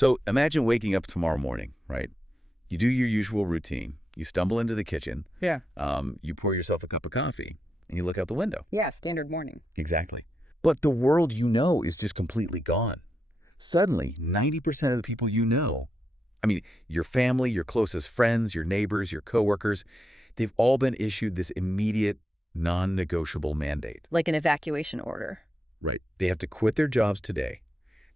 So imagine waking up tomorrow morning, right? You do your usual routine. You stumble into the kitchen. Yeah. You pour yourself a cup of coffee, and you look out the window. Yeah, standard morning. Exactly. But the world you know is just completely gone. Suddenly, 90% of the people you know, I mean, your family, your closest friends, your neighbors, your coworkers, they've all been issued this immediate, non-negotiable mandate. Like an evacuation order. Right. They have to quit their jobs today.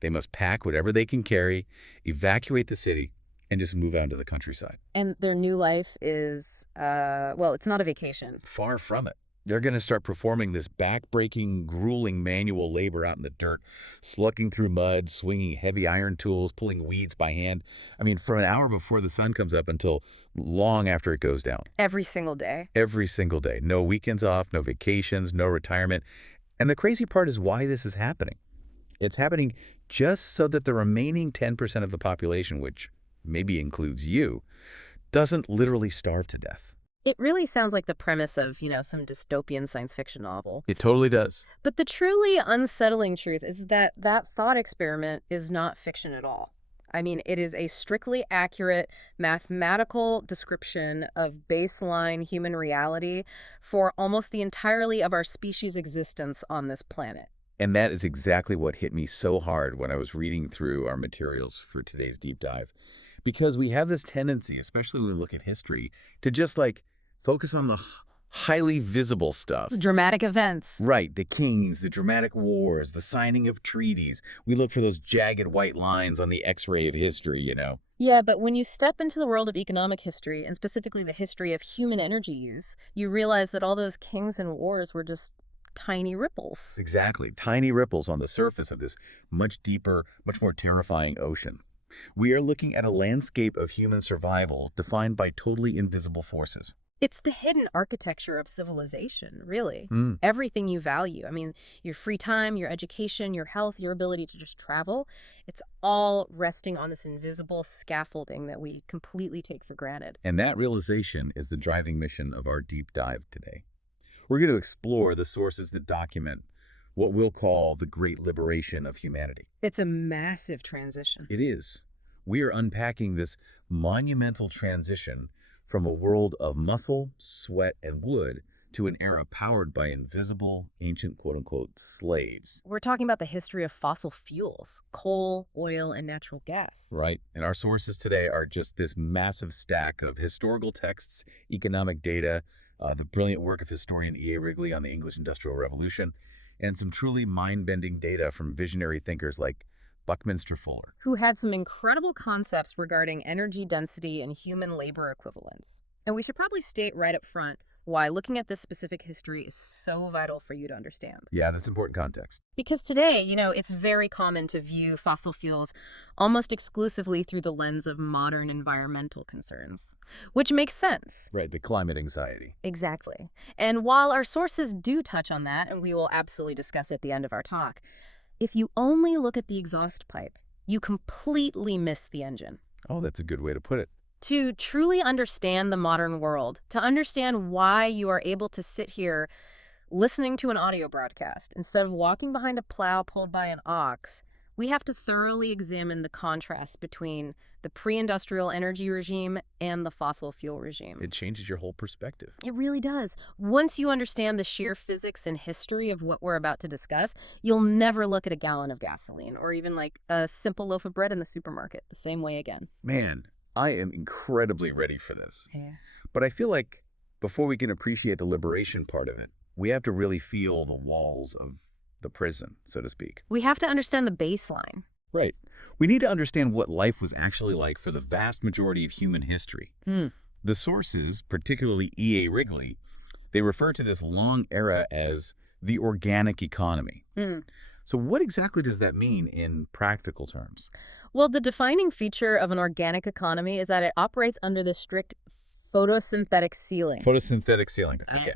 They must pack whatever they can carry, evacuate the city, and just move out into the countryside. And their new life is, well, it's not a vacation. Far from it. They're going to start performing this back-breaking, grueling manual labor out in the dirt, slugging through mud, swinging heavy iron tools, pulling weeds by hand. I mean, from an hour before the sun comes up until long after it goes down. Every single day. Every single day. No weekends off, no vacations, no retirement. And the crazy part is why this is happening. It's happening just so that the remaining 10% of the population, which maybe includes you, doesn't literally starve to death. It really sounds like the premise of, some dystopian science fiction novel. It totally does. But the truly unsettling truth is that that thought experiment is not fiction at all. I mean, it is a strictly accurate mathematical description of baseline human reality for almost the entirety of our species' existence on this planet. And that is exactly what hit me so hard when I was reading through our materials for today's deep dive. Because we have this tendency, especially when we look at history, to just focus on the highly visible stuff. Dramatic events. Right. The kings, the dramatic wars, the signing of treaties. We look for those jagged white lines on the X-ray of history, Yeah, but when you step into the world of economic history, and specifically the history of human energy use, you realize that all those kings and wars were just tiny ripples. Exactly. Tiny ripples on the surface of this much deeper, much more terrifying ocean. We are looking at a landscape of human survival defined by totally invisible forces. It's the hidden architecture of civilization, really. Everything you value. I mean, your free time, your education, your health, your ability to just travel, it's all resting on this invisible scaffolding that we completely take for granted. And that realization is the driving mission of our deep dive today. We're going to explore the sources that document what we'll call the great liberation of humanity. It's a massive transition. It is. We are unpacking this monumental transition from a world of muscle, sweat, and wood to an era powered by invisible, ancient, quote-unquote, slaves. We're talking about the history of fossil fuels, coal, oil, and natural gas. Right. And our sources today are just this massive stack of historical texts, economic data, the brilliant work of historian E.A. Wrigley on the English Industrial Revolution, and some truly mind-bending data from visionary thinkers like Buckminster Fuller, who had some incredible concepts regarding energy density and human labor equivalence. And we should probably state right up front why looking at this specific history is so vital for you to understand. Yeah, that's important context. Because today, it's very common to view fossil fuels almost exclusively through the lens of modern environmental concerns, which makes sense. Right, the climate anxiety. Exactly. And while our sources do touch on that, and we will absolutely discuss at the end of our talk, if you only look at the exhaust pipe, you completely miss the engine. Oh, that's a good way to put it. To truly understand the modern world, to understand why you are able to sit here listening to an audio broadcast instead of walking behind a plow pulled by an ox, we have to thoroughly examine the contrast between the pre-industrial energy regime and the fossil fuel regime. It changes your whole perspective. It really does. Once you understand the sheer physics and history of what we're about to discuss, you'll never look at a gallon of gasoline or even a simple loaf of bread in the supermarket the same way again. Man, I am incredibly ready for this. Yeah. But I feel like before we can appreciate the liberation part of it, we have to really feel the walls of the prison, so to speak. We have to understand the baseline. Right. We need to understand what life was actually like for the vast majority of human history. The sources, particularly E.A. Wrigley, they refer to this long era as the organic economy. So what exactly does that mean in practical terms? Well, the defining feature of an organic economy is that it operates under the strict photosynthetic ceiling. Photosynthetic ceiling. Okay.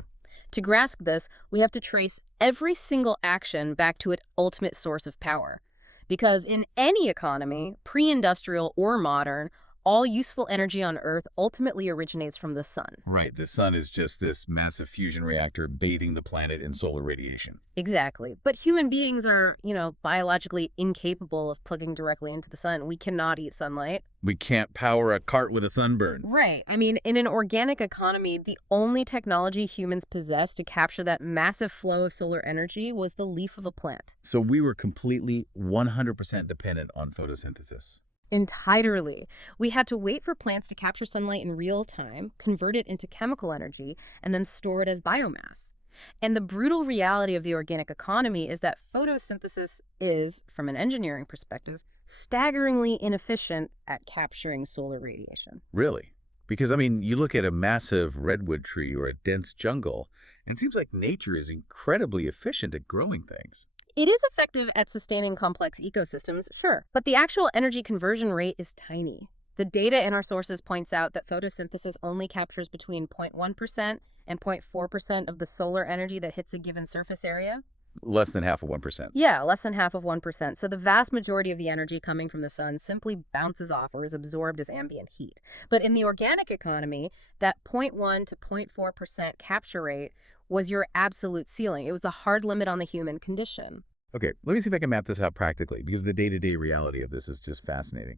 To grasp this, we have to trace every single action back to its ultimate source of power. Because in any economy, pre-industrial or modern, all useful energy on Earth ultimately originates from the sun. Right, the sun is just this massive fusion reactor bathing the planet in solar radiation. Exactly. But human beings are, biologically incapable of plugging directly into the sun. We cannot eat sunlight. We can't power a cart with a sunburn. Right. I mean, in an organic economy, the only technology humans possessed to capture that massive flow of solar energy was the leaf of a plant. So we were completely 100% dependent on photosynthesis. Entirely. We had to wait for plants to capture sunlight in real time, convert it into chemical energy, and then store it as biomass. And the brutal reality of the organic economy is that photosynthesis is, from an engineering perspective, staggeringly inefficient at capturing solar radiation. Really? Because, you look at a massive redwood tree or a dense jungle, and it seems like nature is incredibly efficient at growing things. It is effective at sustaining complex ecosystems, sure, but the actual energy conversion rate is tiny. The data in our sources points out that photosynthesis only captures between 0.1% and 0.4% of the solar energy that hits a given surface area. Less than half of 1%. Yeah, less than half of 1%. So the vast majority of the energy coming from the sun simply bounces off or is absorbed as ambient heat. But in the organic economy, that 0.1 to 0.4% capture rate was your absolute ceiling. It was the hard limit on the human condition. Okay, let me see if I can map this out practically, because the day-to-day reality of this is just fascinating.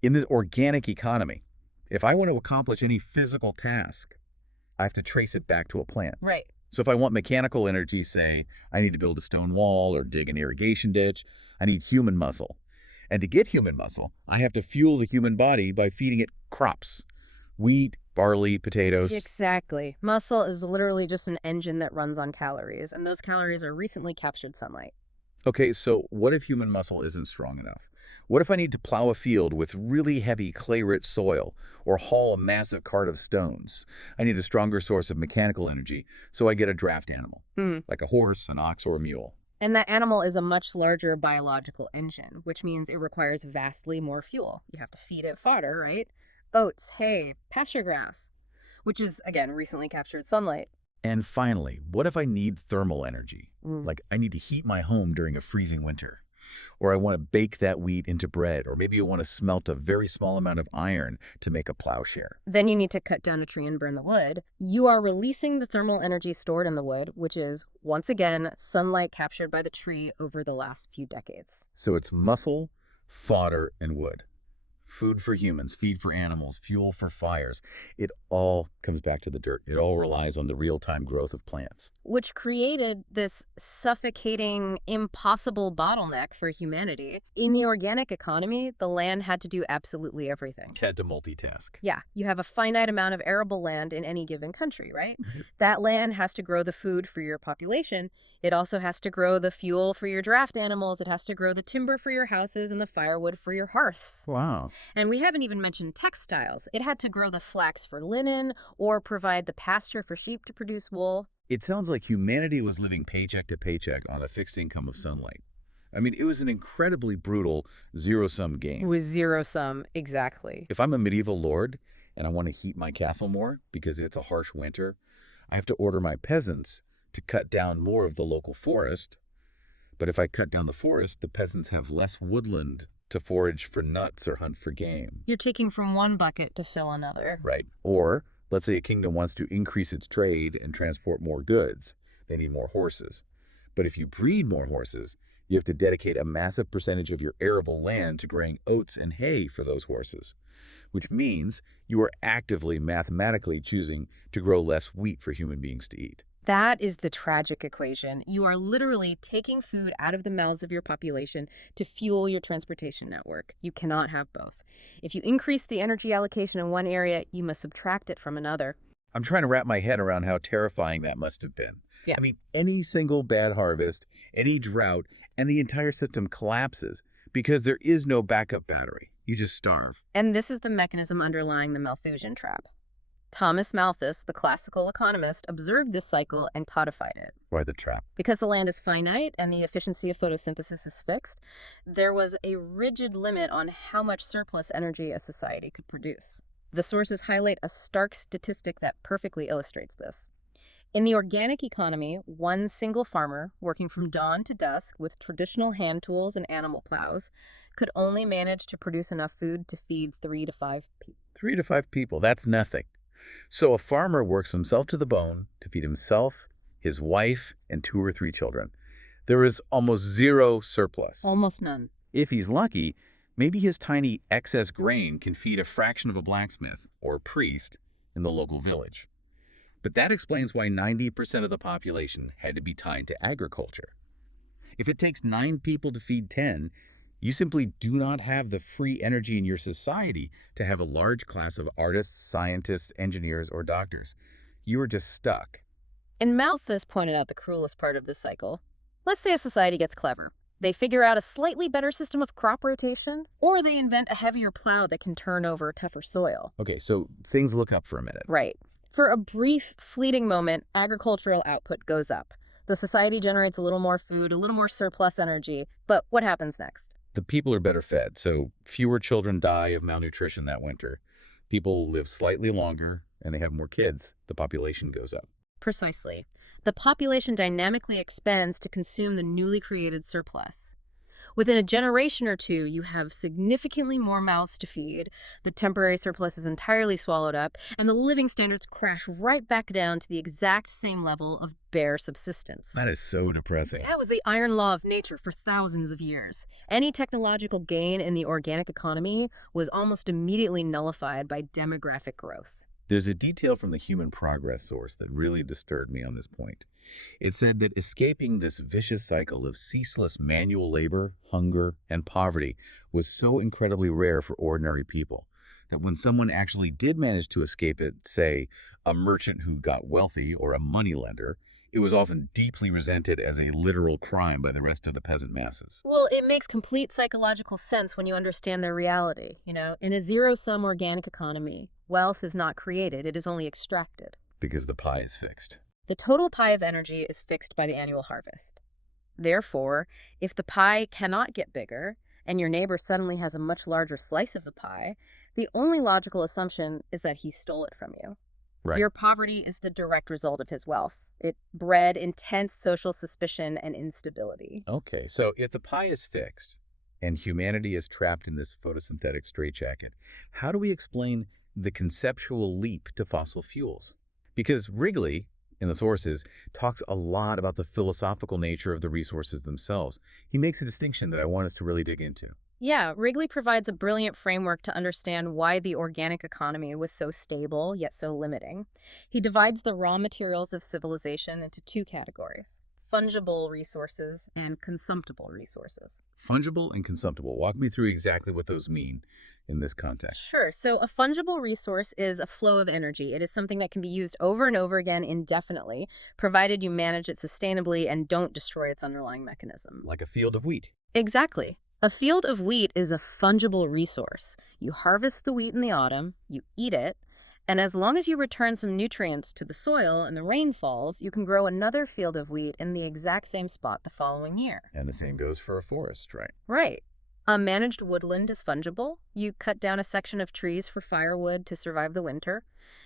In this organic economy, if I want to accomplish any physical task, I have to trace it back to a plant. Right. So if I want mechanical energy, say, I need to build a stone wall or dig an irrigation ditch, I need human muscle. And to get human muscle, I have to fuel the human body by feeding it crops. Wheat, barley, potatoes. Exactly. Muscle is literally just an engine that runs on calories, and those calories are recently captured sunlight. Okay, so what if human muscle isn't strong enough? What if I need to plow a field with really heavy clay-rich soil or haul a massive cart of stones? I need a stronger source of mechanical energy, so I get a draft animal, like a horse, an ox, or a mule. And that animal is a much larger biological engine, which means it requires vastly more fuel. You have to feed it fodder, right? Oats, hay, pasture grass, which is, again, recently captured sunlight. And finally, what if I need thermal energy? Like I need to heat my home during a freezing winter. Or I want to bake that wheat into bread, or maybe you want to smelt a very small amount of iron to make a plowshare. Then you need to cut down a tree and burn the wood. You are releasing the thermal energy stored in the wood, which is, once again, sunlight captured by the tree over the last few decades. So it's muscle, fodder, and wood. Food for humans, feed for animals, fuel for fires. It all comes back to the dirt. It all relies on the real-time growth of plants. Which created this suffocating, impossible bottleneck for humanity. In the organic economy, the land had to do absolutely everything. Had to multitask. Yeah, you have a finite amount of arable land in any given country, right? That land has to grow the food for your population. It also has to grow the fuel for your draft animals. It has to grow the timber for your houses and the firewood for your hearths. Wow. And we haven't even mentioned textiles. It had to grow the flax for linen or provide the pasture for sheep to produce wool. It sounds like humanity was living paycheck to paycheck on a fixed income of sunlight. It was an incredibly brutal zero-sum game. It was zero-sum, exactly. If I'm a medieval lord and I want to heat my castle more because it's a harsh winter, I have to order my peasants to cut down more of the local forest. But if I cut down the forest, the peasants have less woodland to forage for nuts or hunt for game. You're taking from one bucket to fill another. Right. Or let's say a kingdom wants to increase its trade and transport more goods. They need more horses. But if you breed more horses, you have to dedicate a massive percentage of your arable land to growing oats and hay for those horses, which means you are actively, mathematically choosing to grow less wheat for human beings to eat. That is the tragic equation. You are literally taking food out of the mouths of your population to fuel your transportation network. You cannot have both. If you increase the energy allocation in one area, you must subtract it from another. I'm trying to wrap my head around how terrifying that must have been. Yeah. Any single bad harvest, any drought, and the entire system collapses because there is no backup battery. You just starve. And this is the mechanism underlying the Malthusian trap. Thomas Malthus, the classical economist, observed this cycle and codified it. Why the trap? Because the land is finite and the efficiency of photosynthesis is fixed, there was a rigid limit on how much surplus energy a society could produce. The sources highlight a stark statistic that perfectly illustrates this. In the organic economy, one single farmer, working from dawn to dusk with traditional hand tools and animal plows, could only manage to produce enough food to feed 3 to 5 people. 3 to 5 people, that's nothing. So a farmer works himself to the bone to feed himself, his wife, and 2 or 3 children. There is almost zero surplus. Almost none. If he's lucky, maybe his tiny excess grain can feed a fraction of a blacksmith or priest in the local village. But that explains why 90% of the population had to be tied to agriculture. If it takes 9 people to feed 10, you simply do not have the free energy in your society to have a large class of artists, scientists, engineers, or doctors. You are just stuck. And Malthus pointed out the cruelest part of this cycle. Let's say a society gets clever. They figure out a slightly better system of crop rotation, or they invent a heavier plow that can turn over tougher soil. Okay, so things look up for a minute. Right. For a brief, fleeting moment, agricultural output goes up. The society generates a little more food, a little more surplus energy. But what happens next? The people are better fed, so fewer children die of malnutrition that winter. People live slightly longer, and they have more kids. The population goes up. Precisely. The population dynamically expands to consume the newly created surplus. Within a generation or two, you have significantly more mouths to feed, the temporary surplus is entirely swallowed up, and the living standards crash right back down to the exact same level of bare subsistence. That is so depressing. That was the iron law of nature for thousands of years. Any technological gain in the organic economy was almost immediately nullified by demographic growth. There's a detail from the Human Progress source that really disturbed me on this point. It said that escaping this vicious cycle of ceaseless manual labor, hunger, and poverty was so incredibly rare for ordinary people that when someone actually did manage to escape it, say, a merchant who got wealthy or a moneylender, it was often deeply resented as a literal crime by the rest of the peasant masses. Well, it makes complete psychological sense when you understand their reality. In a zero-sum organic economy, wealth is not created, it is only extracted. Because the pie is fixed. The total pie of energy is fixed by the annual harvest. Therefore, if the pie cannot get bigger, and your neighbor suddenly has a much larger slice of the pie, the only logical assumption is that he stole it from you. Right. Your poverty is the direct result of his wealth. It bred intense social suspicion and instability. Okay, so if the pie is fixed and humanity is trapped in this photosynthetic straitjacket, how do we explain the conceptual leap to fossil fuels? Because Wrigley, in the sources, talks a lot about the philosophical nature of the resources themselves. He makes a distinction that I want us to really dig into. Yeah, Wrigley provides a brilliant framework to understand why the organic economy was so stable, yet so limiting. He divides the raw materials of civilization into 2 categories: fungible resources and consumptible resources. Fungible and consumptible. Walk me through exactly what those mean in this context. Sure. So a fungible resource is a flow of energy. It is something that can be used over and over again indefinitely, provided you manage it sustainably and don't destroy its underlying mechanism. Like a field of wheat. Exactly. A field of wheat is a fungible resource. You harvest the wheat in the autumn, you eat it, and as long as you return some nutrients to the soil and the rain falls, you can grow another field of wheat in the exact same spot the following year. And the same goes for a forest, right? Right. A managed woodland is fungible. You cut down a section of trees for firewood to survive the winter.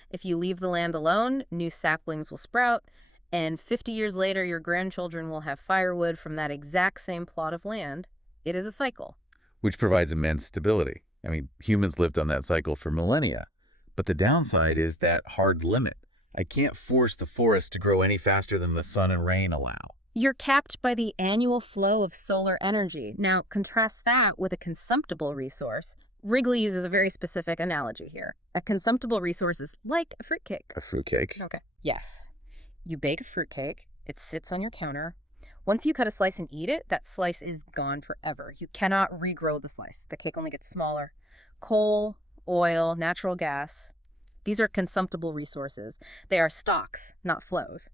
If you leave the land alone, new saplings will sprout, and 50 years later, your grandchildren will have firewood from that exact same plot of land. It is a cycle. Which provides immense stability. I mean, humans lived on that cycle for millennia. But the downside is that hard limit. I can't force the forest to grow any faster than the sun and rain allow. You're capped by the annual flow of solar energy. Now, contrast that with a consumptible resource. Wrigley uses a very specific analogy here. A consumptible resource is like a fruitcake. A fruitcake? Okay. Yes. You bake a fruitcake. It sits on your counter. Once you cut a slice and eat it, that slice is gone forever. You cannot regrow the slice. The cake only gets smaller. Coal, oil, natural gas, these are consumptible resources. They are stocks, not flows.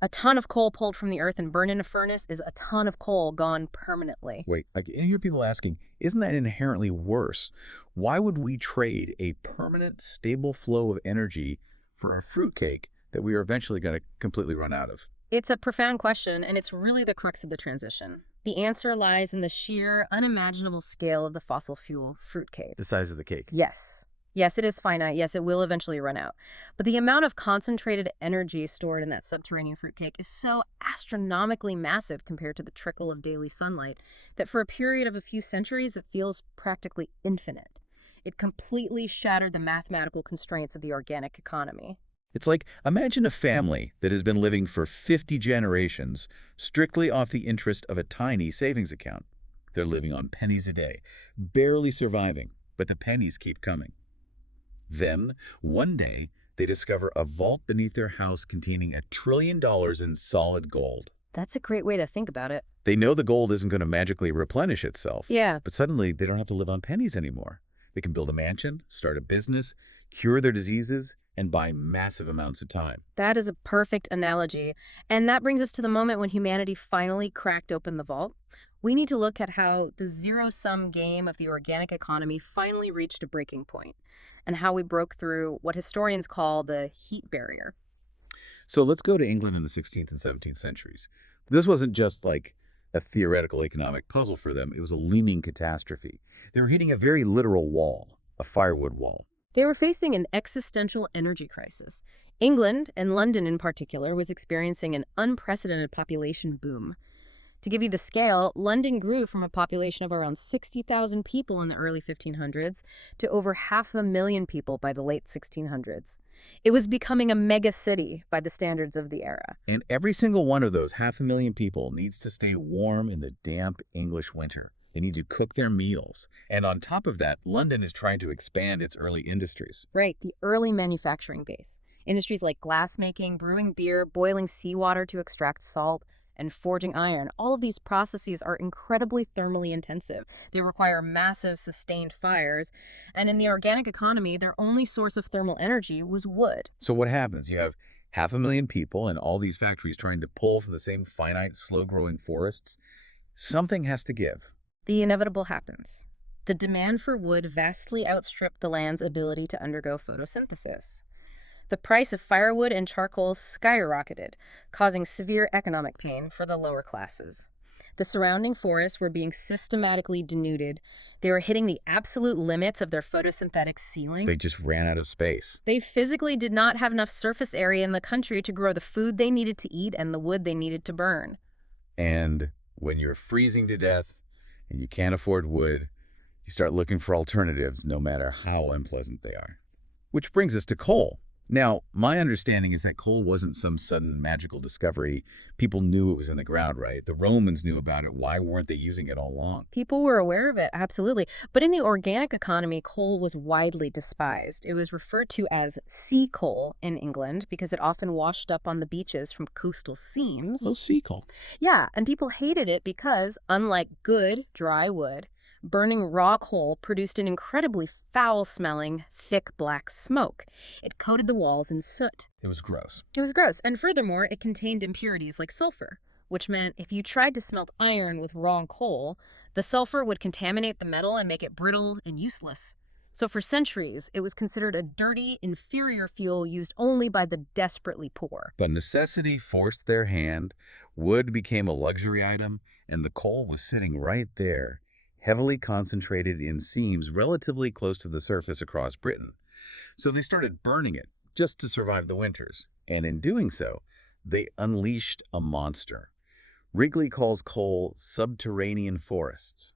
A ton of coal pulled from the earth and burned in a furnace is a ton of coal gone permanently. Wait, I hear people asking, isn't that inherently worse? Why would we trade a permanent, stable flow of energy for a fruitcake that we are eventually going to completely run out of? It's a profound question, and it's really the crux of the transition. The answer lies in the sheer, unimaginable scale of the fossil fuel fruitcake. The size of the cake. Yes. Yes, it is finite. Yes, it will eventually run out. But the amount of concentrated energy stored in that subterranean fruitcake is so astronomically massive compared to the trickle of daily sunlight that for a period of a few centuries, it feels practically infinite. It completely shattered the mathematical constraints of the organic economy. It's like, imagine a family that has been living for 50 generations strictly off the interest of a tiny savings account. They're living on pennies a day, barely surviving, but the pennies keep coming. Then, one day, they discover a vault beneath their house containing $1 trillion in solid gold. That's a great way to think about it. They know the gold isn't going to magically replenish itself. Yeah. But suddenly, they don't have to live on pennies anymore. They can build a mansion, start a business, cure their diseases, and buy massive amounts of time. That is a perfect analogy. And that brings us to the moment when humanity finally cracked open the vault. We need to look at how the zero-sum game of the organic economy finally reached a breaking point, and how we broke through what historians call the heat barrier. So let's go to England in the 16th and 17th centuries. This wasn't just like a theoretical economic puzzle for them. It was a looming catastrophe. They were hitting a very literal wall, a firewood wall. They were facing an existential energy crisis. England, and London in particular, was experiencing an unprecedented population boom. To give you the scale, London grew from a population of around 60,000 people in the early 1500s to over 500,000 people by the late 1600s. It was becoming a mega city by the standards of the era. And every single one of those 500,000 people needs to stay warm in the damp English winter. They need to cook their meals. And on top of that, London is trying to expand its early industries. Right, the early manufacturing base. Industries like glassmaking, brewing beer, boiling seawater to extract salt, and forging iron. All of these processes are incredibly thermally intensive. They require massive sustained fires. And in the organic economy, their only source of thermal energy was wood. So what happens? You have 500,000 people and all these factories trying to pull from the same finite, slow-growing forests. Something has to give. The inevitable happens. The demand for wood vastly outstripped the land's ability to undergo photosynthesis. The price of firewood and charcoal skyrocketed, causing severe economic pain for the lower classes. The surrounding forests were being systematically denuded. They were hitting the absolute limits of their photosynthetic ceiling. They just ran out of space. They physically did not have enough surface area in the country to grow the food they needed to eat and the wood they needed to burn. And when you're freezing to death and you can't afford wood, you start looking for alternatives no matter how unpleasant they are. Which brings us to coal. Now, my understanding is that coal wasn't some sudden magical discovery. People knew it was in the ground, right? The Romans knew about it. Why weren't they using it all along? People were aware of it, absolutely. But in the organic economy, coal was widely despised. It was referred to as sea coal in England because it often washed up on the beaches from coastal seams. Oh, sea coal. Yeah, and people hated it because, unlike good, dry wood, burning raw coal produced an incredibly foul-smelling, thick black smoke. It coated the walls in soot. It was gross. It was gross, and furthermore, it contained impurities like sulfur, which meant if you tried to smelt iron with raw coal, the sulfur would contaminate the metal and make it brittle and useless. So for centuries, it was considered a dirty, inferior fuel used only by the desperately poor. But necessity forced their hand, wood became a luxury item, and the coal was sitting right there, heavily concentrated in seams relatively close to the surface across Britain. So they started burning it just to survive the winters. And in doing so, they unleashed a monster. Wrigley calls coal subterranean forests.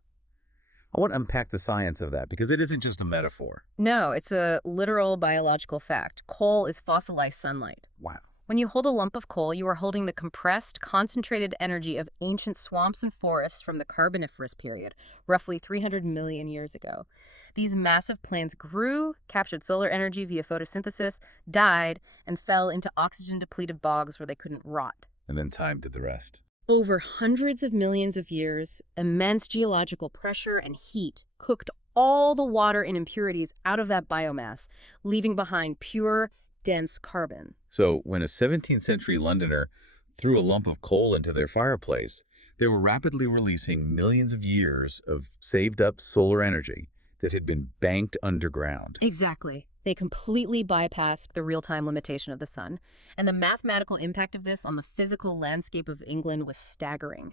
I want to unpack the science of that because it isn't just a metaphor. No, it's a literal biological fact. Coal is fossilized sunlight. Wow. When you hold a lump of coal, you are holding the compressed, concentrated energy of ancient swamps and forests from the Carboniferous period, roughly 300 million years ago. These massive plants grew, captured solar energy via photosynthesis, died, and fell into oxygen-depleted bogs where they couldn't rot. And then time did the rest. Over hundreds of millions of years, immense geological pressure and heat cooked all the water and impurities out of that biomass, leaving behind pure, dense carbon. So when a 17th century Londoner threw a lump of coal into their fireplace, they were rapidly releasing millions of years of saved up solar energy that had been banked underground. Exactly. They completely bypassed the real-time limitation of the sun, and the mathematical impact of this on the physical landscape of England was staggering.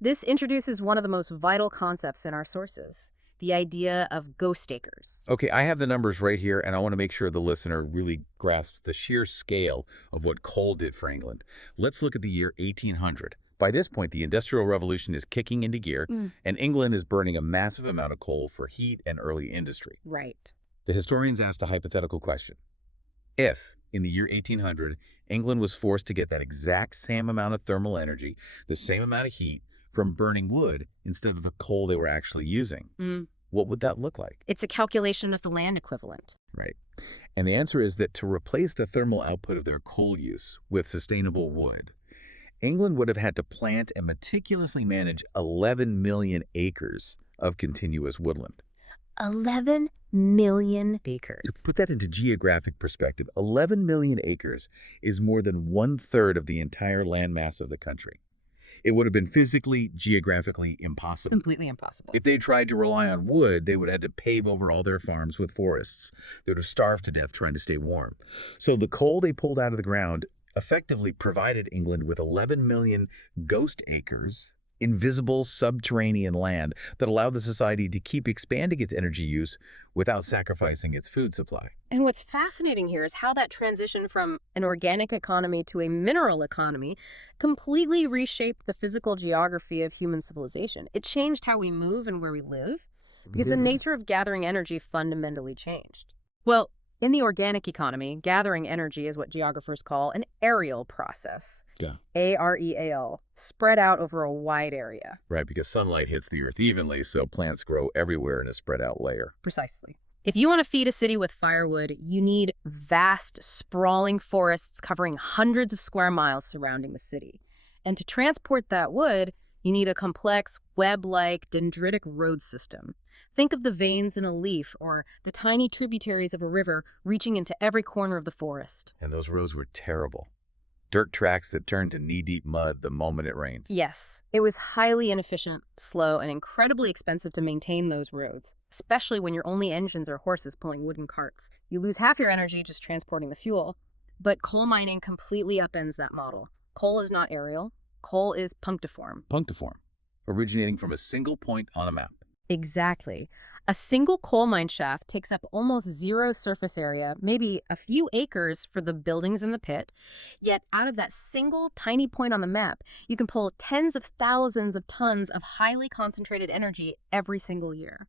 This introduces one of the most vital concepts in our sources, the idea of ghost acres. Okay, I have the numbers right here, and I want to make sure the listener really grasps the sheer scale of what coal did for England. Let's look at the year 1800. By this point, the Industrial Revolution is kicking into gear, and England is burning a massive amount of coal for heat and early industry. Right. The historians asked a hypothetical question. If, in the year 1800, England was forced to get that exact same amount of thermal energy, the same amount of heat, from burning wood instead of the coal they were actually using, what would that look like? It's a calculation of the land equivalent. Right. And the answer is that to replace the thermal output of their coal use with sustainable wood, England would have had to plant and meticulously manage 11 million acres of continuous woodland. 11 million acres. To put that into geographic perspective, 11 million acres is more than 1/3 of the entire landmass of the country. It would have been physically, geographically impossible. Completely impossible. If they tried to rely on wood, they would have had to pave over all their farms with forests. They would have starved to death trying to stay warm. So the coal they pulled out of the ground effectively provided England with 11 million ghost acres, invisible subterranean land that allowed the society to keep expanding its energy use without sacrificing its food supply. And what's fascinating here is how that transition from an organic economy to a mineral economy completely reshaped the physical geography of human civilization. It changed how we move and where we live because the nature of gathering energy fundamentally changed. Well, in the organic economy, gathering energy is what geographers call an areal process. Yeah. A-R-E-A-L, spread out over a wide area. Right, because sunlight hits the earth evenly, so plants grow everywhere in a spread out layer. Precisely. If you want to feed a city with firewood, you need vast, sprawling forests covering hundreds of square miles surrounding the city. And to transport that wood, you need a complex, web-like, dendritic road system. Think of the veins in a leaf or the tiny tributaries of a river reaching into every corner of the forest. And those roads were terrible. Dirt tracks that turned to knee-deep mud the moment it rained. Yes, it was highly inefficient, slow, and incredibly expensive to maintain those roads, especially when your only engines are horses pulling wooden carts. You lose half your energy just transporting the fuel. But coal mining completely upends that model. Coal is not aerial. Coal is punctiform. Punctiform, originating from a single point on a map. Exactly. A single coal mine shaft takes up almost zero surface area, maybe a few acres for the buildings in the pit. Yet out of that single tiny point on the map, you can pull tens of thousands of tons of highly concentrated energy every single year.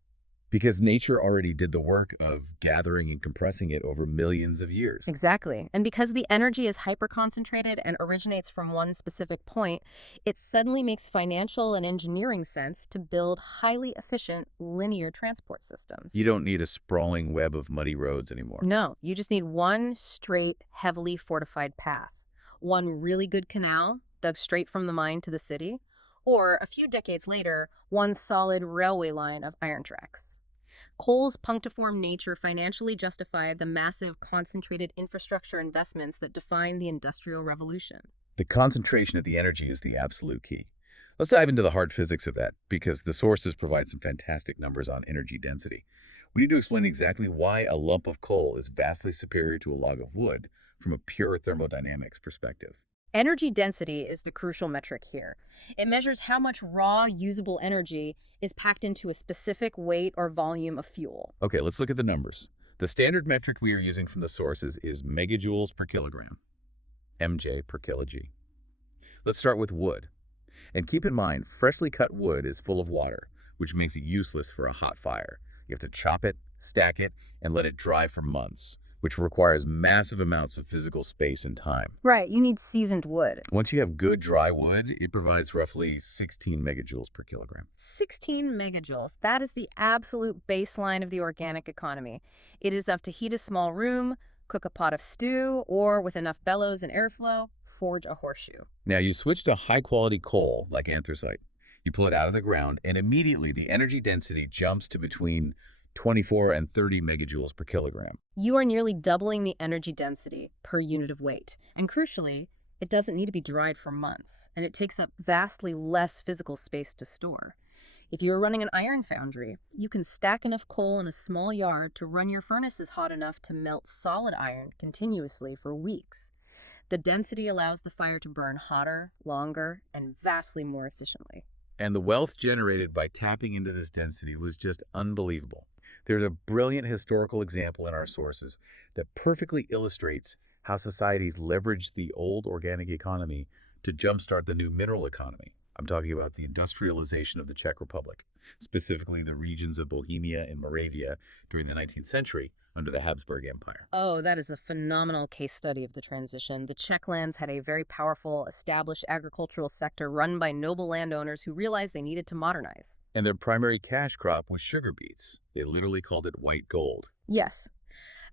Because nature already did the work of gathering and compressing it over millions of years. Exactly. And because the energy is hyper-concentrated and originates from one specific point, it suddenly makes financial and engineering sense to build highly efficient linear transport systems. You don't need a sprawling web of muddy roads anymore. No, you just need one straight, heavily fortified path. One really good canal dug straight from the mine to the city, or a few decades later, one solid railway line of iron tracks. Coal's punctiform nature financially justified the massive concentrated infrastructure investments that defined the Industrial Revolution. The concentration of the energy is the absolute key. Let's dive into the hard physics of that, because the sources provide some fantastic numbers on energy density. We need to explain exactly why a lump of coal is vastly superior to a log of wood from a pure thermodynamics perspective. Energy density is the crucial metric here. It measures how much raw, usable energy is packed into a specific weight or volume of fuel. Okay, let's look at the numbers. The standard metric we are using from the sources is megajoules per kilogram, MJ per kg. Let's start with wood. And keep in mind, freshly cut wood is full of water, which makes it useless for a hot fire. You have to chop it, stack it, and let it dry for months, which requires massive amounts of physical space and time. Right, you need seasoned wood. Once you have good dry wood, it provides roughly 16 megajoules per kilogram. 16 megajoules. That is the absolute baseline of the organic economy. It is enough to heat a small room, cook a pot of stew, or with enough bellows and airflow, forge a horseshoe. Now you switch to high-quality coal, like anthracite. You pull it out of the ground, and immediately the energy density jumps to between 24 and 30 megajoules per kilogram. You are nearly doubling the energy density per unit of weight. And crucially, it doesn't need to be dried for months, and it takes up vastly less physical space to store. If you're running an iron foundry, you can stack enough coal in a small yard to run your furnaces hot enough to melt solid iron continuously for weeks. The density allows the fire to burn hotter, longer, and vastly more efficiently. And the wealth generated by tapping into this density was just unbelievable. There's a brilliant historical example in our sources that perfectly illustrates how societies leveraged the old organic economy to jumpstart the new mineral economy. I'm talking about the industrialization of the Czech Republic, specifically the regions of Bohemia and Moravia during the 19th century under the Habsburg Empire. Oh, that is a phenomenal case study of the transition. The Czech lands had a very powerful, established agricultural sector run by noble landowners who realized they needed to modernize. And their primary cash crop was sugar beets. They literally called it white gold. Yes.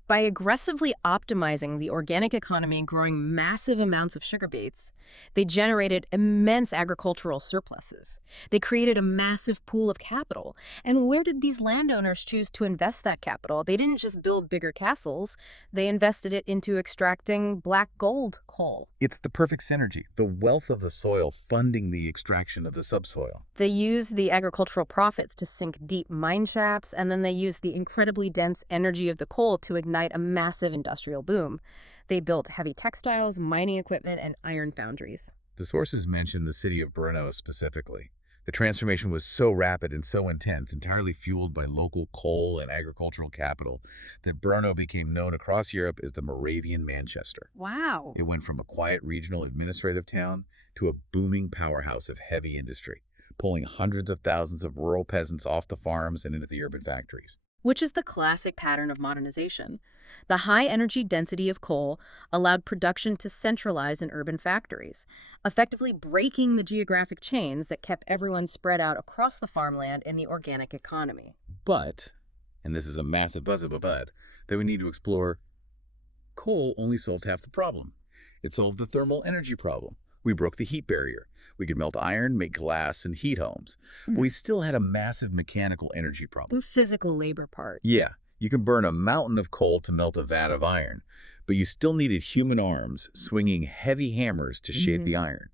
By aggressively optimizing the organic economy and growing massive amounts of sugar beets, they generated immense agricultural surpluses. They created a massive pool of capital. And where did these landowners choose to invest that capital? They didn't just build bigger castles. They invested it into extracting black gold coal. It's the perfect synergy, the wealth of the soil funding the extraction of the subsoil. They used the agricultural profits to sink deep mine shafts, and then they used the incredibly dense energy of the coal to ignite a massive industrial boom. They built heavy textiles, mining equipment, and iron foundries. The sources mention the city of Brno specifically. The transformation was so rapid and so intense, entirely fueled by local coal and agricultural capital, that Brno became known across Europe as the Moravian Manchester. Wow. It went from a quiet regional administrative town to a booming powerhouse of heavy industry, pulling hundreds of thousands of rural peasants off the farms and into the urban factories. Which is the classic pattern of modernization. The high energy density of coal allowed production to centralize in urban factories, effectively breaking the geographic chains that kept everyone spread out across the farmland in the organic economy. But, and this is a massive buzz of a bud, that we need to explore, coal only solved half the problem. It solved the thermal energy problem. We broke the heat barrier. We could melt iron, make glass, and heat homes. But we still had a massive mechanical energy problem. The physical labor part. Yeah, you can burn a mountain of coal to melt a vat of iron, but you still needed human arms swinging heavy hammers to shape the iron.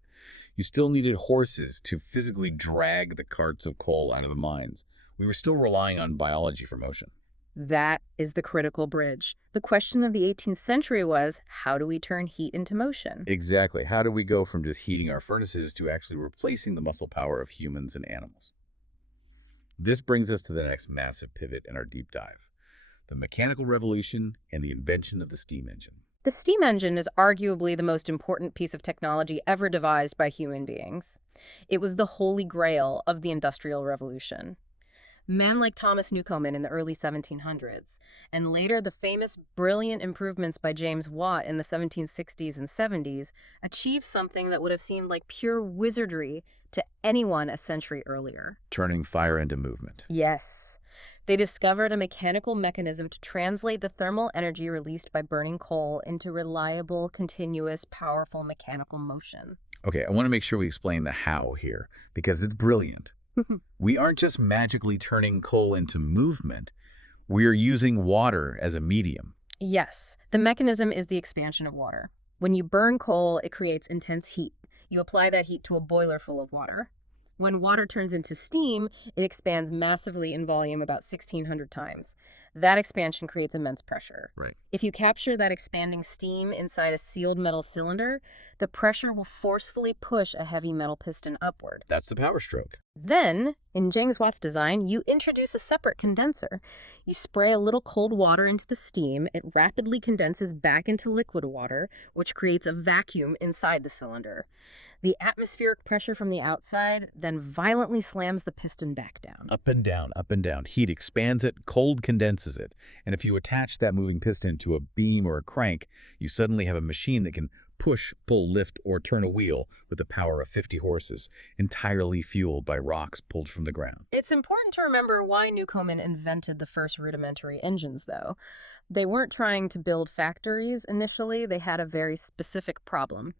You still needed horses to physically drag the carts of coal out of the mines. We were still relying on biology for motion. That is the critical bridge. The question of the 18th century was, how do we turn heat into motion? Exactly. How do we go from just heating our furnaces to actually replacing the muscle power of humans and animals? This brings us to the next massive pivot in our deep dive, the mechanical revolution and the invention of the steam engine. The steam engine is arguably the most important piece of technology ever devised by human beings. It was the holy grail of the Industrial Revolution. Men like Thomas Newcomen in the early 1700s, and later the famous brilliant improvements by James Watt in the 1760s and 70s, achieved something that would have seemed like pure wizardry to anyone a century earlier. Turning fire into movement. Yes. They discovered a mechanical mechanism to translate the thermal energy released by burning coal into reliable, continuous, powerful mechanical motion. Okay, I want to make sure we explain the how here, because it's brilliant. We aren't just magically turning coal into movement. We're using water as a medium. Yes, the mechanism is the expansion of water. When you burn coal, it creates intense heat. You apply that heat to a boiler full of water. When water turns into steam, it expands massively in volume about 1,600 times. That expansion creates immense pressure. Right. If you capture that expanding steam inside a sealed metal cylinder, the pressure will forcefully push a heavy metal piston upward. That's the power stroke. Then, in James Watt's design, you introduce a separate condenser. You spray a little cold water into the steam. It rapidly condenses back into liquid water, which creates a vacuum inside the cylinder. The atmospheric pressure from the outside then violently slams the piston back down. Up and down, up and down. Heat expands it, cold condenses it. And if you attach that moving piston to a beam or a crank, you suddenly have a machine that can push, pull, lift, or turn a wheel with the power of 50 horses, entirely fueled by rocks pulled from the ground. It's important to remember why Newcomen invented the first rudimentary engines, though. They weren't trying to build factories initially. They had a very specific problem.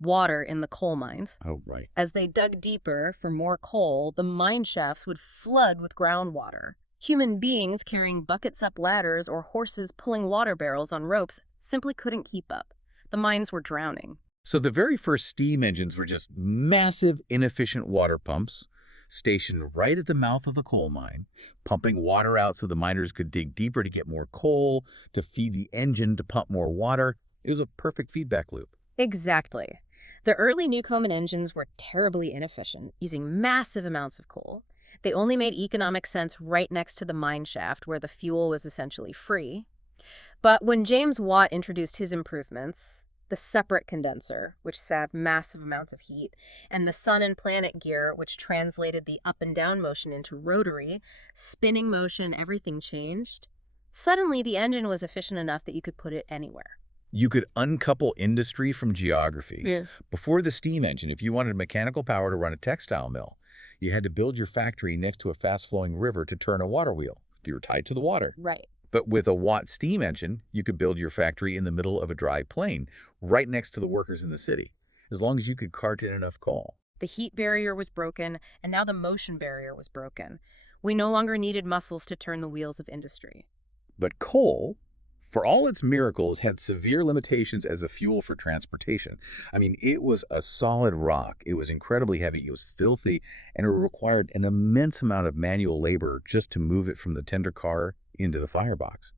Water in the coal mines. Oh, right. As they dug deeper for more coal, the mine shafts would flood with groundwater. Human beings carrying buckets up ladders or horses pulling water barrels on ropes simply couldn't keep up. The mines were drowning. So the very first steam engines were just massive, inefficient water pumps stationed right at the mouth of the coal mine, pumping water out so the miners could dig deeper to get more coal, to feed the engine to pump more water. It was a perfect feedback loop. Exactly. The early Newcomen engines were terribly inefficient, using massive amounts of coal. They only made economic sense right next to the mine shaft where the fuel was essentially free. But when James Watt introduced his improvements, the separate condenser, which saved massive amounts of heat, and the sun and planet gear, which translated the up and down motion into rotary, spinning motion, everything changed. Suddenly, the engine was efficient enough that you could put it anywhere. You could uncouple industry from geography. Yeah. Before the steam engine, if you wanted mechanical power to run a textile mill, you had to build your factory next to a fast-flowing river to turn a water wheel. You were tied to the water. Right. But with a Watt steam engine, you could build your factory in the middle of a dry plain, right next to the workers in the city, as long as you could cart in enough coal. The heat barrier was broken, and now the motion barrier was broken. We no longer needed muscles to turn the wheels of industry. But coal, for all its miracles, had severe limitations as a fuel for transportation. I mean, it was a solid rock. It was incredibly heavy. It was filthy, and it required an immense amount of manual labor just to move it from the tender car into the firebox.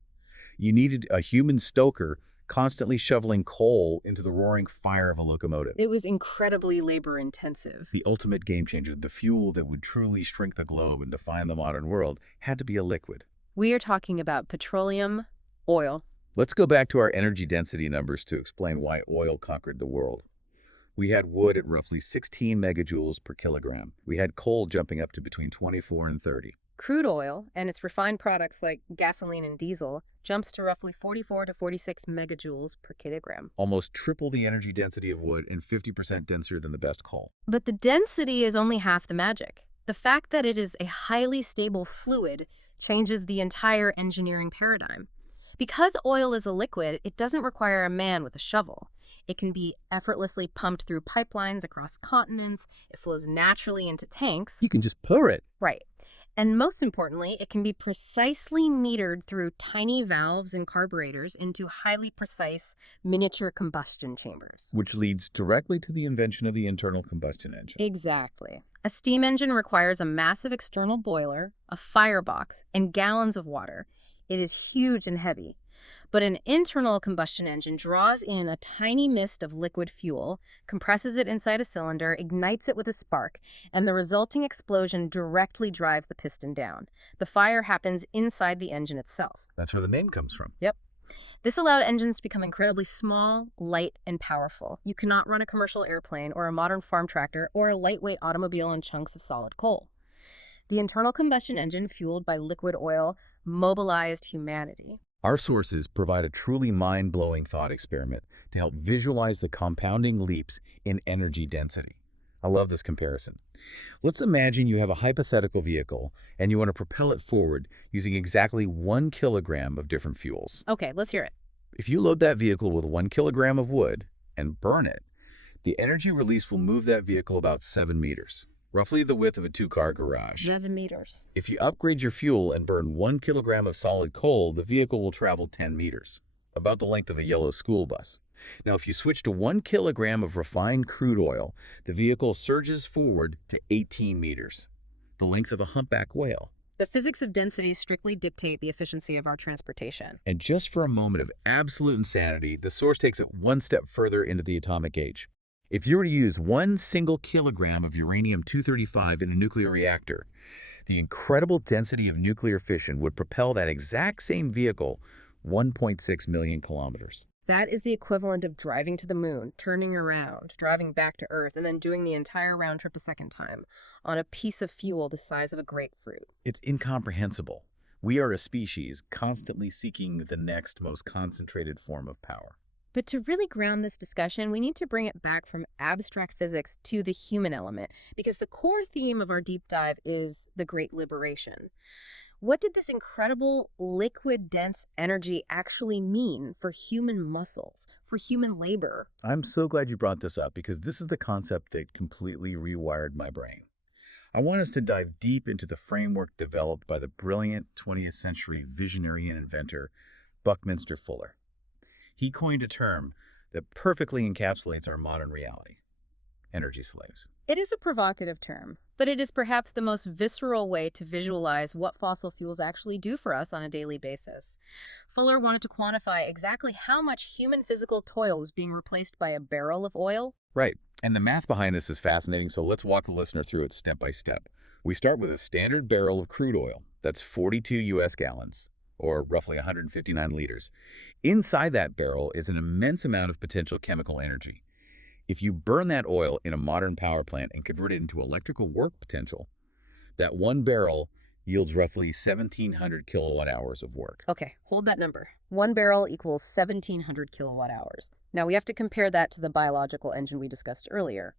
You needed a human stoker constantly shoveling coal into the roaring fire of a locomotive. It was incredibly labor-intensive. The ultimate game changer, the fuel that would truly shrink the globe and define the modern world, had to be a liquid. We are talking about petroleum, oil. Let's go back to our energy density numbers to explain why oil conquered the world. We had wood at roughly 16 megajoules per kilogram. We had coal jumping up to between 24 and 30. Crude oil and its refined products like gasoline and diesel jumps to roughly 44 to 46 megajoules per kilogram. Almost triple the energy density of wood and 50% denser than the best coal. But the density is only half the magic. The fact that it is a highly stable fluid changes the entire engineering paradigm. Because oil is a liquid, it doesn't require a man with a shovel. It can be effortlessly pumped through pipelines across continents. It flows naturally into tanks. You can just pour it. Right. And most importantly, it can be precisely metered through tiny valves and carburetors into highly precise miniature combustion chambers. Which leads directly to the invention of the internal combustion engine. Exactly. A steam engine requires a massive external boiler, a firebox, and gallons of water. It is huge and heavy. But an internal combustion engine draws in a tiny mist of liquid fuel, compresses it inside a cylinder, ignites it with a spark, and the resulting explosion directly drives the piston down. The fire happens inside the engine itself. That's where the name comes from. Yep. This allowed engines to become incredibly small, light, and powerful. You cannot run a commercial airplane or a modern farm tractor or a lightweight automobile on chunks of solid coal. The internal combustion engine, fueled by liquid oil, mobilized humanity. Our sources provide a truly mind-blowing thought experiment to help visualize the compounding leaps in energy density. I love this comparison. Let's imagine you have a hypothetical vehicle and you want to propel it forward using exactly 1 kilogram of different fuels. Okay, let's hear it. If you load that vehicle with 1 kilogram of wood and burn it, the energy release will move that vehicle about 7 meters. Roughly the width of a 2-car garage. 7 meters. If you upgrade your fuel and burn 1 kilogram of solid coal, the vehicle will travel 10 meters, about the length of a yellow school bus. Now, if you switch to 1 kilogram of refined crude oil, the vehicle surges forward to 18 meters, the length of a humpback whale. The physics of density strictly dictate the efficiency of our transportation. And just for a moment of absolute insanity, the source takes it one step further into the atomic age. If you were to use 1 single kilogram of uranium-235 in a nuclear reactor, the incredible density of nuclear fission would propel that exact same vehicle 1.6 million kilometers. That is the equivalent of driving to the moon, turning around, driving back to Earth, and then doing the entire round trip a second time on a piece of fuel the size of a grapefruit. It's incomprehensible. We are a species constantly seeking the next most concentrated form of power. But to really ground this discussion, we need to bring it back from abstract physics to the human element, because the core theme of our deep dive is the Great Liberation. What did this incredible liquid dense energy actually mean for human muscles, for human labor? I'm so glad you brought this up, because this is the concept that completely rewired my brain. I want us to dive deep into the framework developed by the brilliant 20th century visionary and inventor, Buckminster Fuller. He coined a term that perfectly encapsulates our modern reality: energy slaves. It is a provocative term, but it is perhaps the most visceral way to visualize what fossil fuels actually do for us on a daily basis. Fuller wanted to quantify exactly how much human physical toil was being replaced by a barrel of oil. Right. And the math behind this is fascinating, so let's walk the listener through it step by step. We start with a standard barrel of crude oil. That's 42 U.S. gallons, or roughly 159 liters. Inside that barrel is an immense amount of potential chemical energy. If you burn that oil in a modern power plant and convert it into electrical work potential, that one barrel yields roughly 1,700 kilowatt hours of work. Okay, hold that number. One barrel equals 1,700 kilowatt hours. Now we have to compare that to the biological engine we discussed earlier,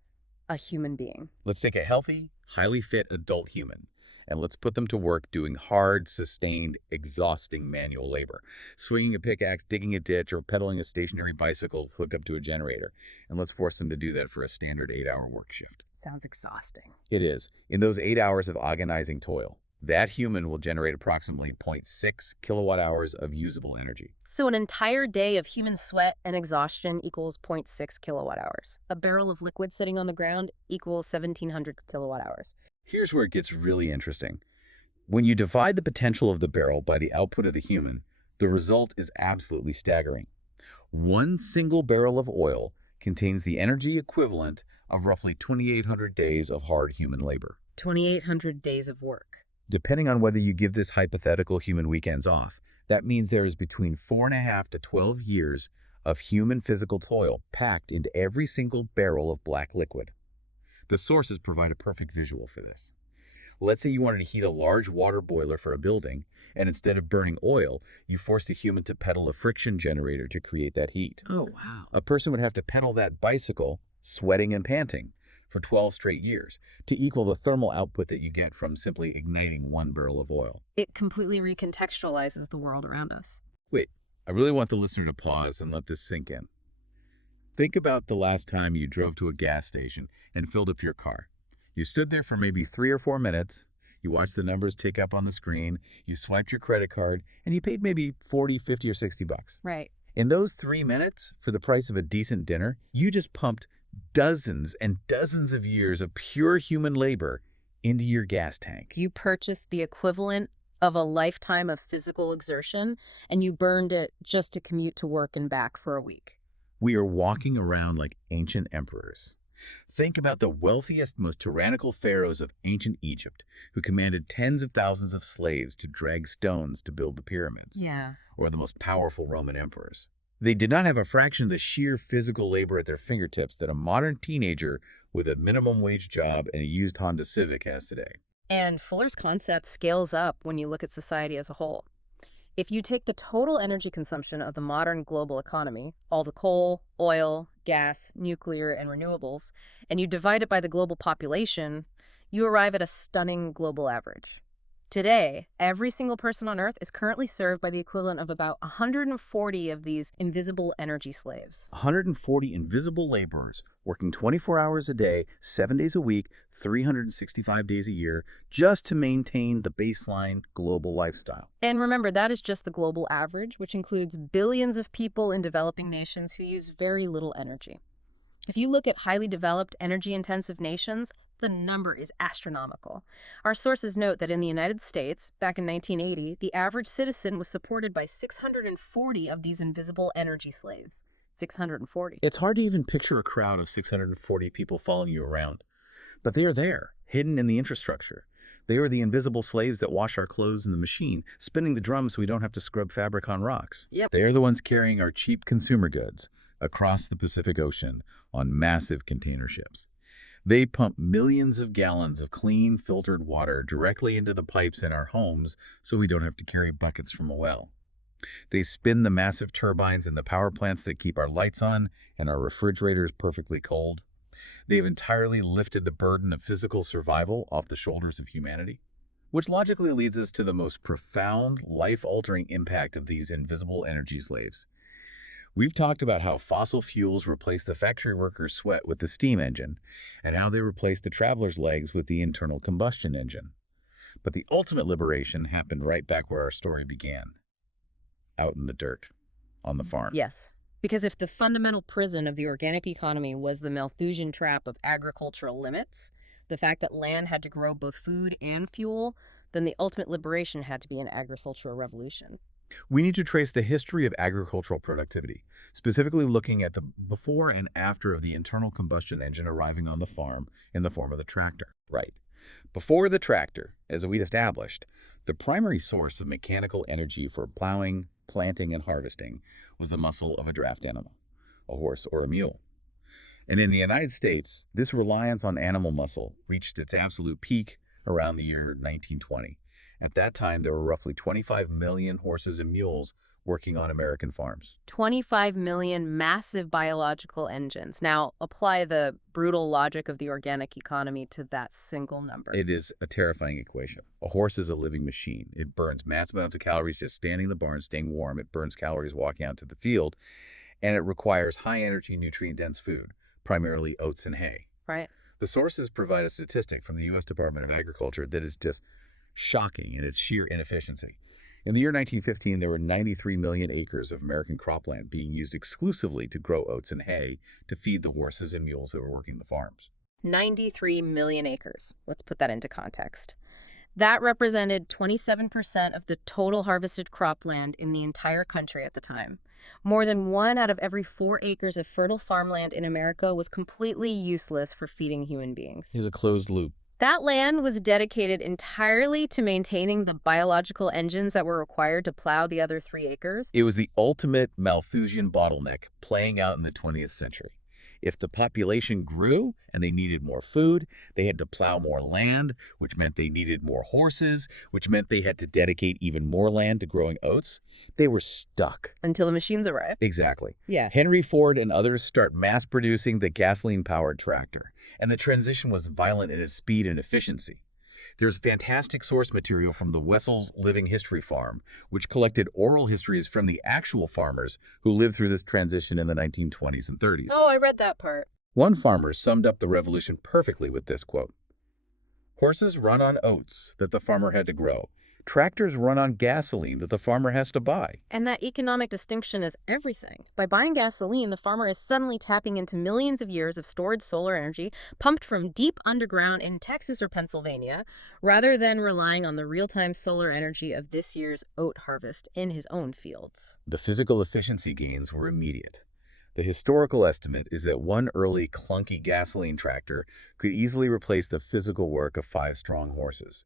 a human being. Let's take a healthy, highly fit adult human, and let's put them to work doing hard, sustained, exhausting manual labor, swinging a pickaxe, digging a ditch, or pedaling a stationary bicycle hooked up to a generator. And let's force them to do that for a standard 8-hour work shift. Sounds exhausting. It is. In those 8 hours of agonizing toil, that human will generate approximately 0.6 kilowatt hours of usable energy. So an entire day of human sweat and exhaustion equals 0.6 kilowatt hours. A barrel of liquid sitting on the ground equals 1,700 kilowatt hours. Here's where it gets really interesting. When you divide the potential of the barrel by the output of the human, the result is absolutely staggering. One single barrel of oil contains the energy equivalent of roughly 2,800 days of hard human labor. 2,800 days of work. Depending on whether you give this hypothetical human weekends off, that means there is between 4.5 to 12 years of human physical toil packed into every single barrel of black liquid. The sources provide a perfect visual for this. Let's say you wanted to heat a large water boiler for a building, and instead of burning oil, you forced a human to pedal a friction generator to create that heat. Oh, wow. A person would have to pedal that bicycle, sweating and panting, for 12 straight years to equal the thermal output that you get from simply igniting one barrel of oil. It completely recontextualizes the world around us. Wait, I really want the listener to pause and let this sink in. Think about the last time you drove to a gas station and filled up your car. You stood there for maybe 3 or 4 minutes, you watched the numbers tick up on the screen, you swiped your credit card, and you paid maybe 40, 50, or 60 bucks. Right. In those 3 minutes, for the price of a decent dinner, you just pumped dozens and dozens of years of pure human labor into your gas tank. You purchased the equivalent of a lifetime of physical exertion, and you burned it just to commute to work and back for a week. We are walking around like ancient emperors. Think about the wealthiest, most tyrannical pharaohs of ancient Egypt, who commanded tens of thousands of slaves to drag stones to build the pyramids. Yeah. Or the most powerful Roman emperors. They did not have a fraction of the sheer physical labor at their fingertips that a modern teenager with a minimum wage job and a used Honda Civic has today. And Fuller's concept scales up when you look at society as a whole. If you take the total energy consumption of the modern global economy, all the coal, oil, gas, nuclear, and renewables, and you divide it by the global population, you arrive at a stunning global average. Today, every single person on Earth is currently served by the equivalent of about 140 of these invisible energy slaves. 140 invisible laborers working 24 hours a day, 7 days a week, 365 days a year, just to maintain the baseline global lifestyle. And remember, that is just the global average, which includes billions of people in developing nations who use very little energy. If you look at highly developed, energy-intensive nations, the number is astronomical. Our sources note that in the United States, back in 1980, the average citizen was supported by 640 of these invisible energy slaves. 640. It's hard to even picture a crowd of 640 people following you around. But they are there, hidden in the infrastructure. They are the invisible slaves that wash our clothes in the machine, spinning the drums so we don't have to scrub fabric on rocks. Yep. They are the ones carrying our cheap consumer goods across the Pacific Ocean on massive container ships. They pump millions of gallons of clean, filtered water directly into the pipes in our homes so we don't have to carry buckets from a well. They spin the massive turbines in the power plants that keep our lights on and our refrigerators perfectly cold. They've entirely lifted the burden of physical survival off the shoulders of humanity, which logically leads us to the most profound, life-altering impact of these invisible energy slaves. We've talked about how fossil fuels replace the factory worker's sweat with the steam engine, and how they replace the traveler's legs with the internal combustion engine. But the ultimate liberation happened right back where our story began, out in the dirt, on the farm. Yes. Because if the fundamental prison of the organic economy was the Malthusian trap of agricultural limits, the fact that land had to grow both food and fuel, then the ultimate liberation had to be an agricultural revolution. We need to trace the history of agricultural productivity, specifically looking at the before and after of the internal combustion engine arriving on the farm in the form of the tractor. Right. Before the tractor, as we established, the primary source of mechanical energy for plowing, planting, and harvesting was the muscle of a draft animal, a horse or a mule. And in the United States, this reliance on animal muscle reached its absolute peak around the year 1920. At that time, there were roughly 25 million horses and mules working on American farms. 25 million massive biological engines. Now, apply the brutal logic of the organic economy to that single number. It is a terrifying equation. A horse is a living machine. It burns massive amounts of calories just standing in the barn, staying warm. It burns calories walking out to the field, and it requires high-energy, nutrient-dense food, primarily oats and hay. Right. The sources provide a statistic from the U.S. Department of Agriculture that is just shocking in its sheer inefficiency. In the year 1915, there were 93 million acres of American cropland being used exclusively to grow oats and hay to feed the horses and mules that were working the farms. 93 million acres. Let's put that into context. That represented 27% of the total harvested cropland in the entire country at the time. More than 1 out of every 4 acres of fertile farmland in America was completely useless for feeding human beings. Here's a closed loop. That land was dedicated entirely to maintaining the biological engines that were required to plow the other 3 acres. It was the ultimate Malthusian bottleneck playing out in the 20th century. If the population grew and they needed more food, they had to plow more land, which meant they needed more horses, which meant they had to dedicate even more land to growing oats. They were stuck. Until the machines arrived. Exactly. Yeah. Henry Ford and others start mass-producing the gasoline-powered tractor, and the transition was violent in its speed and efficiency. There's fantastic source material from the Wessel's Living History Farm, which collected oral histories from the actual farmers who lived through this transition in the 1920s and 30s. Oh, I read that part. One farmer summed up the revolution perfectly with this quote: "Horses run on oats that the farmer had to grow. Tractors run on gasoline that the farmer has to buy." And that economic distinction is everything. By buying gasoline, the farmer is suddenly tapping into millions of years of stored solar energy pumped from deep underground in Texas or Pennsylvania, rather than relying on the real-time solar energy of this year's oat harvest in his own fields. The physical efficiency gains were immediate. The historical estimate is that one early clunky gasoline tractor could easily replace the physical work of 5 strong horses.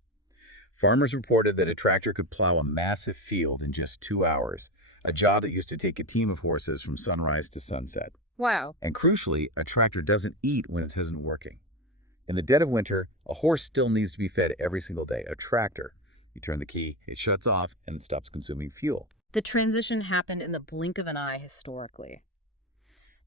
Farmers reported that a tractor could plow a massive field in just 2 hours, a job that used to take a team of horses from sunrise to sunset. Wow. And crucially, a tractor doesn't eat when it isn't working. In the dead of winter, a horse still needs to be fed every single day. A tractor, you turn the key, it shuts off, and it stops consuming fuel. The transition happened in the blink of an eye historically.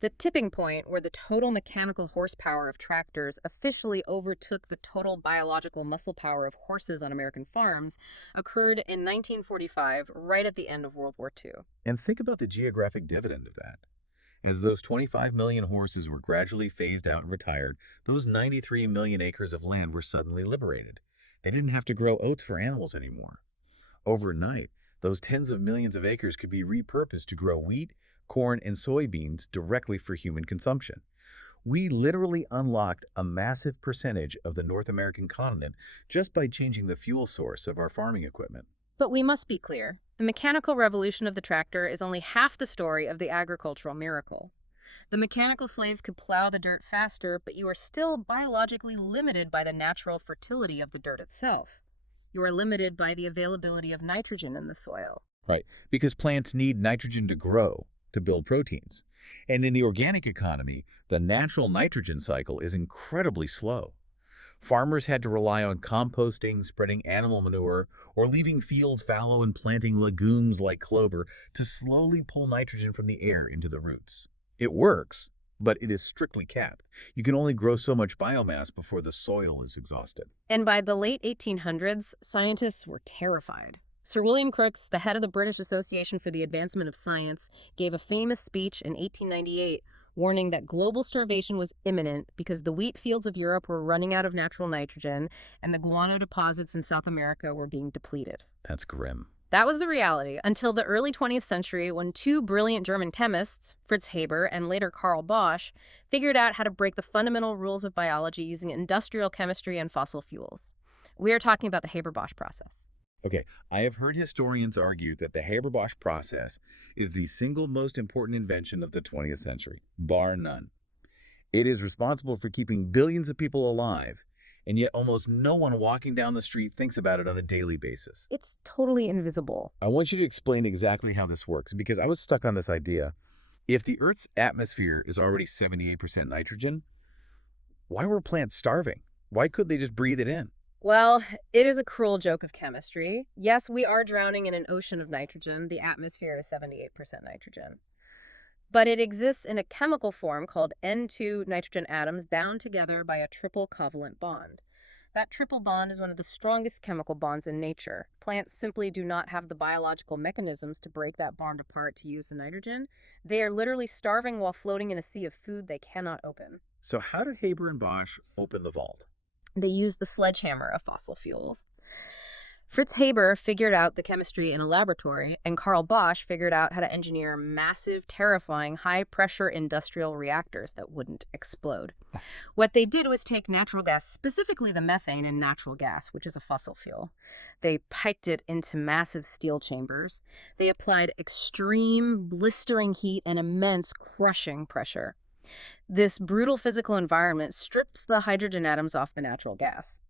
The tipping point where the total mechanical horsepower of tractors officially overtook the total biological muscle power of horses on American farms occurred in 1945, right at the end of World War II. And think about the geographic dividend of that. As those 25 million horses were gradually phased out and retired, those 93 million acres of land were suddenly liberated. They didn't have to grow oats for animals anymore. Overnight, those tens of millions of acres could be repurposed to grow wheat, corn, and soybeans directly for human consumption. We literally unlocked a massive percentage of the North American continent just by changing the fuel source of our farming equipment. But we must be clear, the mechanical revolution of the tractor is only half the story of the agricultural miracle. The mechanical slaves could plow the dirt faster, but you are still biologically limited by the natural fertility of the dirt itself. You are limited by the availability of nitrogen in the soil. Right, because plants need nitrogen to grow, to build proteins. And in the organic economy, the natural nitrogen cycle is incredibly slow. Farmers had to rely on composting, spreading animal manure, or leaving fields fallow and planting legumes like clover to slowly pull nitrogen from the air into the roots. It works, but it is strictly capped. You can only grow so much biomass before the soil is exhausted. And by the late 1800s, scientists were terrified. Sir William Crookes, the head of the British Association for the Advancement of Science, gave a famous speech in 1898 warning that global starvation was imminent because the wheat fields of Europe were running out of natural nitrogen and the guano deposits in South America were being depleted. That's grim. That was the reality until the early 20th century when 2 brilliant German chemists, Fritz Haber and later Karl Bosch, figured out how to break the fundamental rules of biology using industrial chemistry and fossil fuels. We are talking about the Haber-Bosch process. Okay, I have heard historians argue that the Haber-Bosch process is the single most important invention of the 20th century, bar none. It is responsible for keeping billions of people alive, and yet almost no one walking down the street thinks about it on a daily basis. It's totally invisible. I want you to explain exactly how this works, because I was stuck on this idea. If the Earth's atmosphere is already 78% nitrogen, why were plants starving? Why couldn't they just breathe it in? Well, it is a cruel joke of chemistry. Yes, we are drowning in an ocean of nitrogen. The atmosphere is 78% nitrogen. But it exists in a chemical form called N2 nitrogen atoms bound together by a triple covalent bond. That triple bond is one of the strongest chemical bonds in nature. Plants simply do not have the biological mechanisms to break that bond apart to use the nitrogen. They are literally starving while floating in a sea of food they cannot open. So how did Haber and Bosch open the vault? They used the sledgehammer of fossil fuels. Fritz Haber figured out the chemistry in a laboratory, and Carl Bosch figured out how to engineer massive, terrifying, high-pressure industrial reactors that wouldn't explode. What they did was take natural gas, specifically the methane in natural gas, which is a fossil fuel. They piped it into massive steel chambers. They applied extreme, blistering heat and immense crushing pressure. This brutal physical environment strips the hydrogen atoms off the natural gas.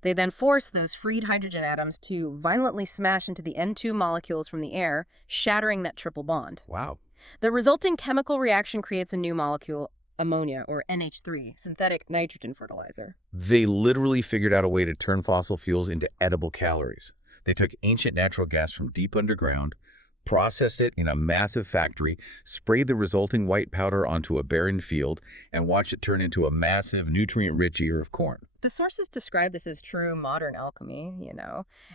They then force those freed hydrogen atoms to violently smash into the N2 molecules from the air, shattering that triple bond. Wow. The resulting chemical reaction creates a new molecule, ammonia, or NH3, synthetic nitrogen fertilizer. They literally figured out a way to turn fossil fuels into edible calories. They took ancient natural gas from deep underground, processed it in a massive factory, sprayed the resulting white powder onto a barren field, and watched it turn into a massive, nutrient-rich ear of corn. The sources describe this as true modern alchemy,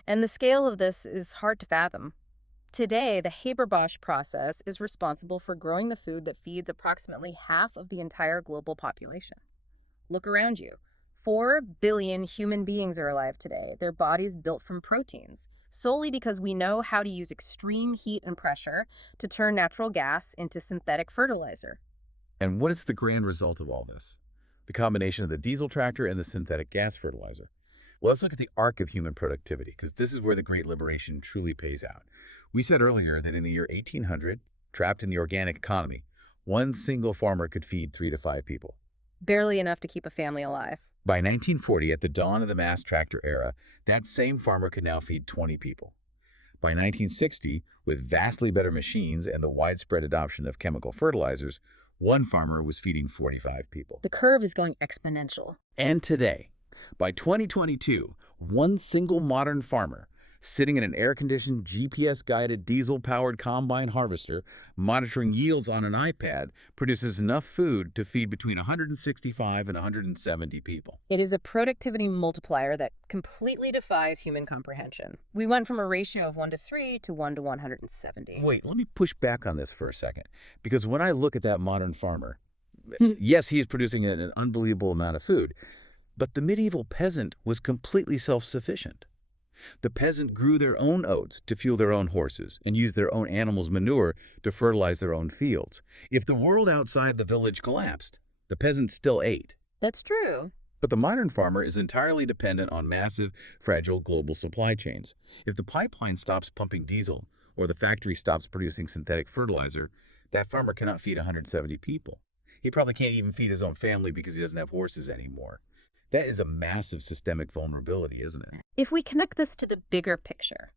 and the scale of this is hard to fathom. Today, the Haber-Bosch process is responsible for growing the food that feeds approximately half of the entire global population. Look around you. 4 billion human beings are alive today, their bodies built from proteins, solely because we know how to use extreme heat and pressure to turn natural gas into synthetic fertilizer. And what is the grand result of all this? The combination of the diesel tractor and the synthetic gas fertilizer. Well, let's look at the arc of human productivity, because this is where the Great Liberation truly pays out. We said earlier that in the year 1800, trapped in the organic economy, one single farmer could feed 3 to 5 people. Barely enough to keep a family alive. By 1940, at the dawn of the mass tractor era, that same farmer could now feed 20 people. By 1960, with vastly better machines and the widespread adoption of chemical fertilizers, one farmer was feeding 45 people. The curve is going exponential. And today, by 2022, one single modern farmer, sitting in an air-conditioned, GPS-guided, diesel-powered combine harvester, monitoring yields on an iPad, produces enough food to feed between 165 and 170 people. It is a productivity multiplier that completely defies human comprehension. We went from a ratio of 1 to 3 to 1 to 170. Wait, let me push back on this for a second. Because when I look at that modern farmer, yes, he's producing an unbelievable amount of food, but the medieval peasant was completely self-sufficient. The peasant grew their own oats to fuel their own horses and used their own animals' manure to fertilize their own fields. If the world outside the village collapsed, the peasant still ate. That's true. But the modern farmer is entirely dependent on massive, fragile global supply chains. If the pipeline stops pumping diesel or the factory stops producing synthetic fertilizer, that farmer cannot feed 170 people. He probably can't even feed his own family because he doesn't have horses anymore. That is a massive systemic vulnerability, isn't it? If we connect this to the bigger picture,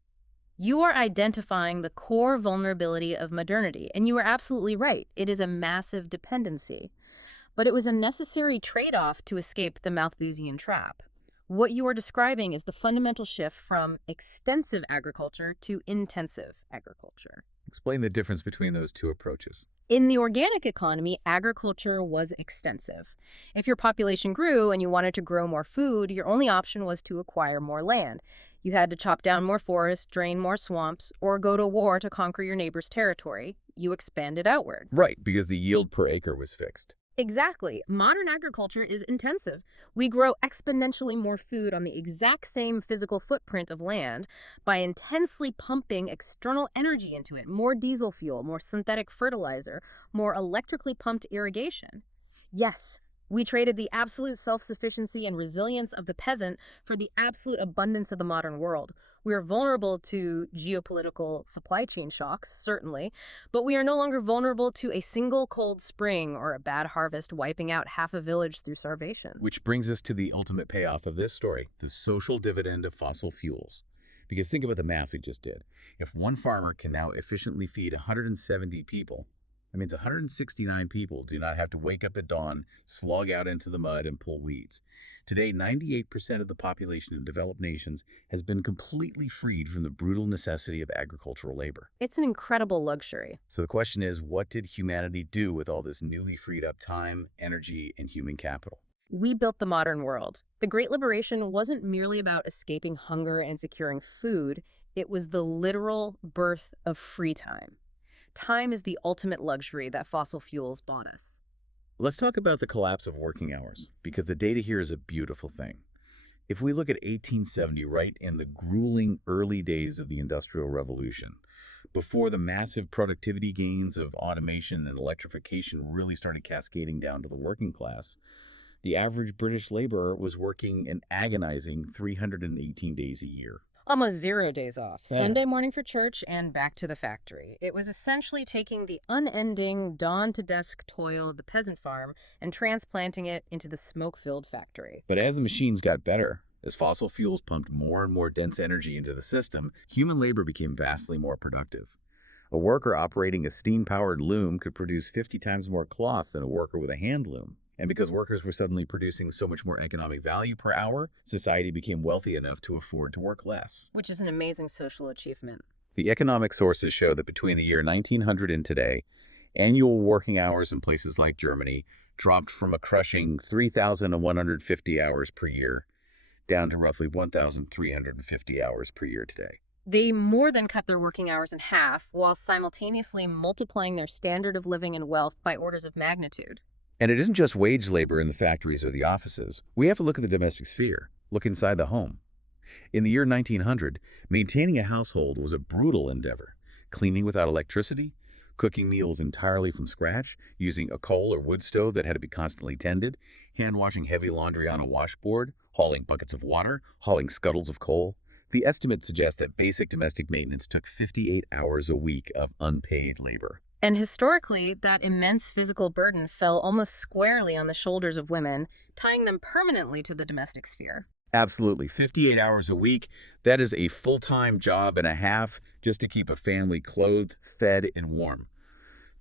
you are identifying the core vulnerability of modernity, and you are absolutely right. It is a massive dependency. But it was a necessary trade-off to escape the Malthusian trap. What you are describing is the fundamental shift from extensive agriculture to intensive agriculture. Explain the difference between those two approaches. In the organic economy, agriculture was extensive. If your population grew and you wanted to grow more food, your only option was to acquire more land. You had to chop down more forests, drain more swamps, or go to war to conquer your neighbor's territory. You expanded outward. Right, because the yield per acre was fixed. Exactly. Modern agriculture is intensive. We grow exponentially more food on the exact same physical footprint of land by intensely pumping external energy into it, more diesel fuel, more synthetic fertilizer, more electrically pumped irrigation. Yes, we traded the absolute self-sufficiency and resilience of the peasant for the absolute abundance of the modern world. We are vulnerable to geopolitical supply chain shocks, certainly, but we are no longer vulnerable to a single cold spring or a bad harvest wiping out half a village through starvation. Which brings us to the ultimate payoff of this story, the social dividend of fossil fuels. Because think about the math we just did. If one farmer can now efficiently feed 170 people, that means 169 people do not have to wake up at dawn, slog out into the mud, and pull weeds. Today, 98% of the population in developed nations has been completely freed from the brutal necessity of agricultural labor. It's an incredible luxury. So the question is, what did humanity do with all this newly freed up time, energy, and human capital? We built the modern world. The Great Liberation wasn't merely about escaping hunger and securing food. It was the literal birth of free time. Time is the ultimate luxury that fossil fuels bought us. Let's talk about the collapse of working hours, because the data here is a beautiful thing. If we look at 1870, right in the grueling early days of the Industrial Revolution, before the massive productivity gains of automation and electrification really started cascading down to the working class, the average British laborer was working an agonizing 318 days a year. Almost 0 days off. Yeah. Sunday morning for church and back to the factory. It was essentially taking the unending dawn-to-dusk toil of the peasant farm and transplanting it into the smoke-filled factory. But as the machines got better, as fossil fuels pumped more and more dense energy into the system, human labor became vastly more productive. A worker operating a steam-powered loom could produce 50 times more cloth than a worker with a hand loom. And because workers were suddenly producing so much more economic value per hour, society became wealthy enough to afford to work less. Which is an amazing social achievement. The economic sources show that between the year 1900 and today, annual working hours in places like Germany dropped from a crushing 3,150 hours per year down to roughly 1,350 hours per year today. They more than cut their working hours in half, while simultaneously multiplying their standard of living and wealth by orders of magnitude. And it isn't just wage labor in the factories or the offices. We have to look at the domestic sphere, look inside the home. In the year 1900, maintaining a household was a brutal endeavor. Cleaning without electricity, cooking meals entirely from scratch, using a coal or wood stove that had to be constantly tended, hand-washing heavy laundry on a washboard, hauling buckets of water, hauling scuttles of coal. The estimates suggest that basic domestic maintenance took 58 hours a week of unpaid labor. And historically, that immense physical burden fell almost squarely on the shoulders of women, tying them permanently to the domestic sphere. Absolutely. 58 hours a week, that is a full-time job and a half just to keep a family clothed, fed, and warm.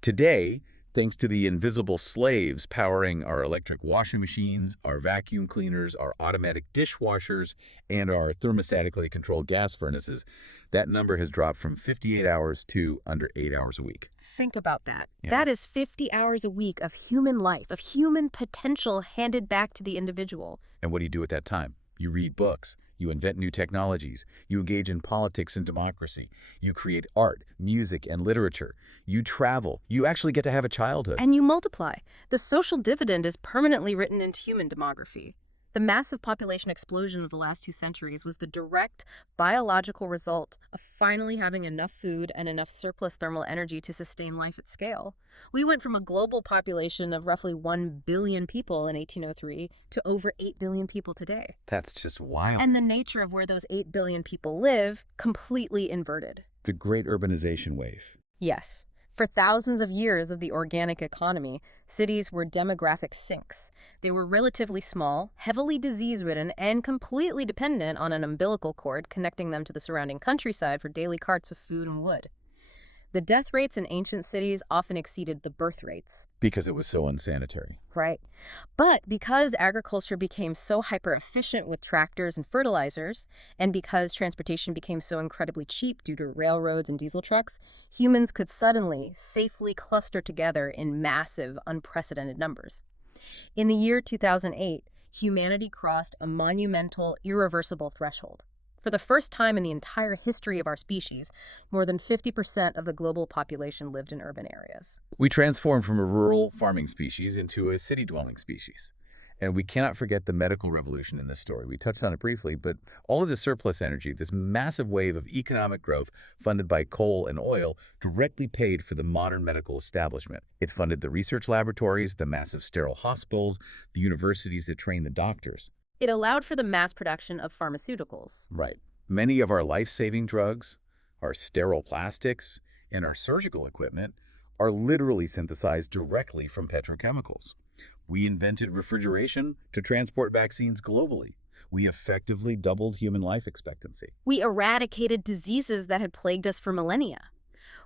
Today, thanks to the invisible slaves powering our electric washing machines, our vacuum cleaners, our automatic dishwashers, and our thermostatically controlled gas furnaces, that number has dropped from 58 hours to under 8 hours a week. Think about that. Yeah. That is 50 hours a week of human life, of human potential handed back to the individual. And what do you do at that time? You read books, you invent new technologies, you engage in politics and democracy, you create art, music, and literature, you travel, you actually get to have a childhood. And you multiply. The social dividend is permanently written into human demography. The massive population explosion of the last 2 centuries was the direct biological result of finally having enough food and enough surplus thermal energy to sustain life at scale. We went from a global population of roughly 1 billion people in 1803 to over 8 billion people today. That's just wild. And the nature of where those 8 billion people live completely inverted. The great urbanization wave. Yes. For thousands of years of the organic economy, cities were demographic sinks. They were relatively small, heavily disease-ridden, and completely dependent on an umbilical cord connecting them to the surrounding countryside for daily carts of food and wood. The death rates in ancient cities often exceeded the birth rates. Because it was so unsanitary. Right. But because agriculture became so hyper-efficient with tractors and fertilizers, and because transportation became so incredibly cheap due to railroads and diesel trucks, humans could suddenly, safely cluster together in massive, unprecedented numbers. In the year 2008, humanity crossed a monumental, irreversible threshold. For the first time in the entire history of our species, more than 50% of the global population lived in urban areas. We transformed from a rural farming species into a city-dwelling species. And we cannot forget the medical revolution in this story. We touched on it briefly, but all of this surplus energy, this massive wave of economic growth funded by coal and oil, directly paid for the modern medical establishment. It funded the research laboratories, the massive sterile hospitals, the universities that train the doctors. It allowed for the mass production of pharmaceuticals. Right. Many of our life-saving drugs, our sterile plastics, and our surgical equipment are literally synthesized directly from petrochemicals. We invented refrigeration to transport vaccines globally. We effectively doubled human life expectancy. We eradicated diseases that had plagued us for millennia.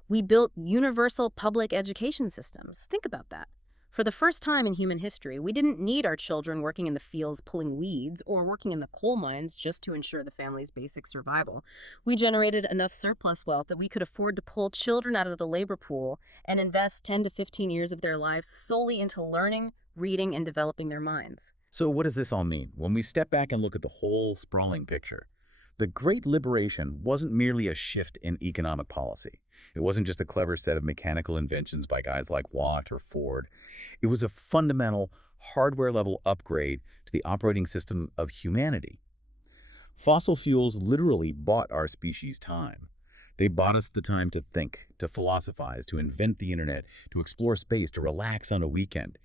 We built universal public education systems. Think about that. For the first time in human history, we didn't need our children working in the fields pulling weeds or working in the coal mines just to ensure the family's basic survival. We generated enough surplus wealth that we could afford to pull children out of the labor pool and invest 10 to 15 years of their lives solely into learning, reading, and developing their minds. So what does this all mean? When we step back and look at the whole sprawling picture, the Great Liberation wasn't merely a shift in economic policy. It wasn't just a clever set of mechanical inventions by guys like Watt or Ford. It was a fundamental, hardware-level upgrade to the operating system of humanity. Fossil fuels literally bought our species time. They bought us the time to think, to philosophize, to invent the internet, to explore space, to relax on a weekend.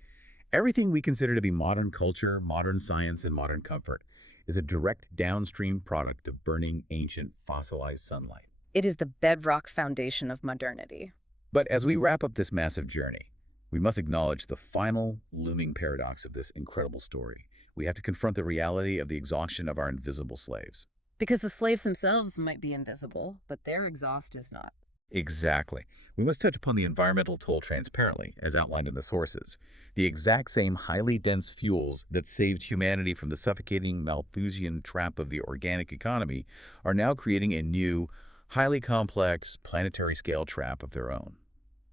Everything we consider to be modern culture, modern science, and modern comfort is a direct downstream product of burning ancient fossilized sunlight. It is the bedrock foundation of modernity. But as we wrap up this massive journey, we must acknowledge the final looming paradox of this incredible story. We have to confront the reality of the exhaustion of our invisible slaves. Because the slaves themselves might be invisible, but their exhaust is not. Exactly. We must touch upon the environmental toll transparently, as outlined in the sources. The exact same highly dense fuels that saved humanity from the suffocating Malthusian trap of the organic economy are now creating a new, highly complex, planetary-scale trap of their own.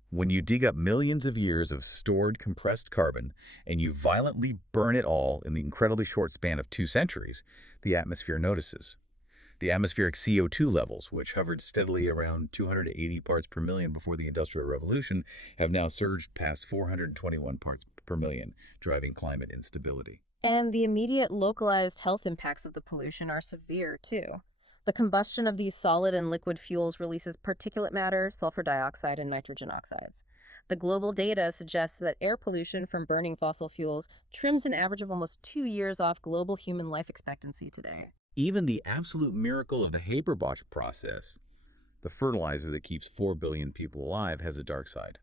When you dig up millions of years of stored compressed carbon and you violently burn it all in the incredibly short span of 2 centuries, the atmosphere notices. The atmospheric CO2 levels, which hovered steadily around 280 parts per million before the Industrial Revolution, have now surged past 421 parts per million, driving climate instability. And the immediate localized health impacts of the pollution are severe, too. The combustion of these solid and liquid fuels releases particulate matter, sulfur dioxide, and nitrogen oxides. The global data suggests that air pollution from burning fossil fuels trims an average of almost 2 years off global human life expectancy today. Even the absolute miracle of the Haber-Bosch process, the fertilizer that keeps 4 billion people alive, has a dark side.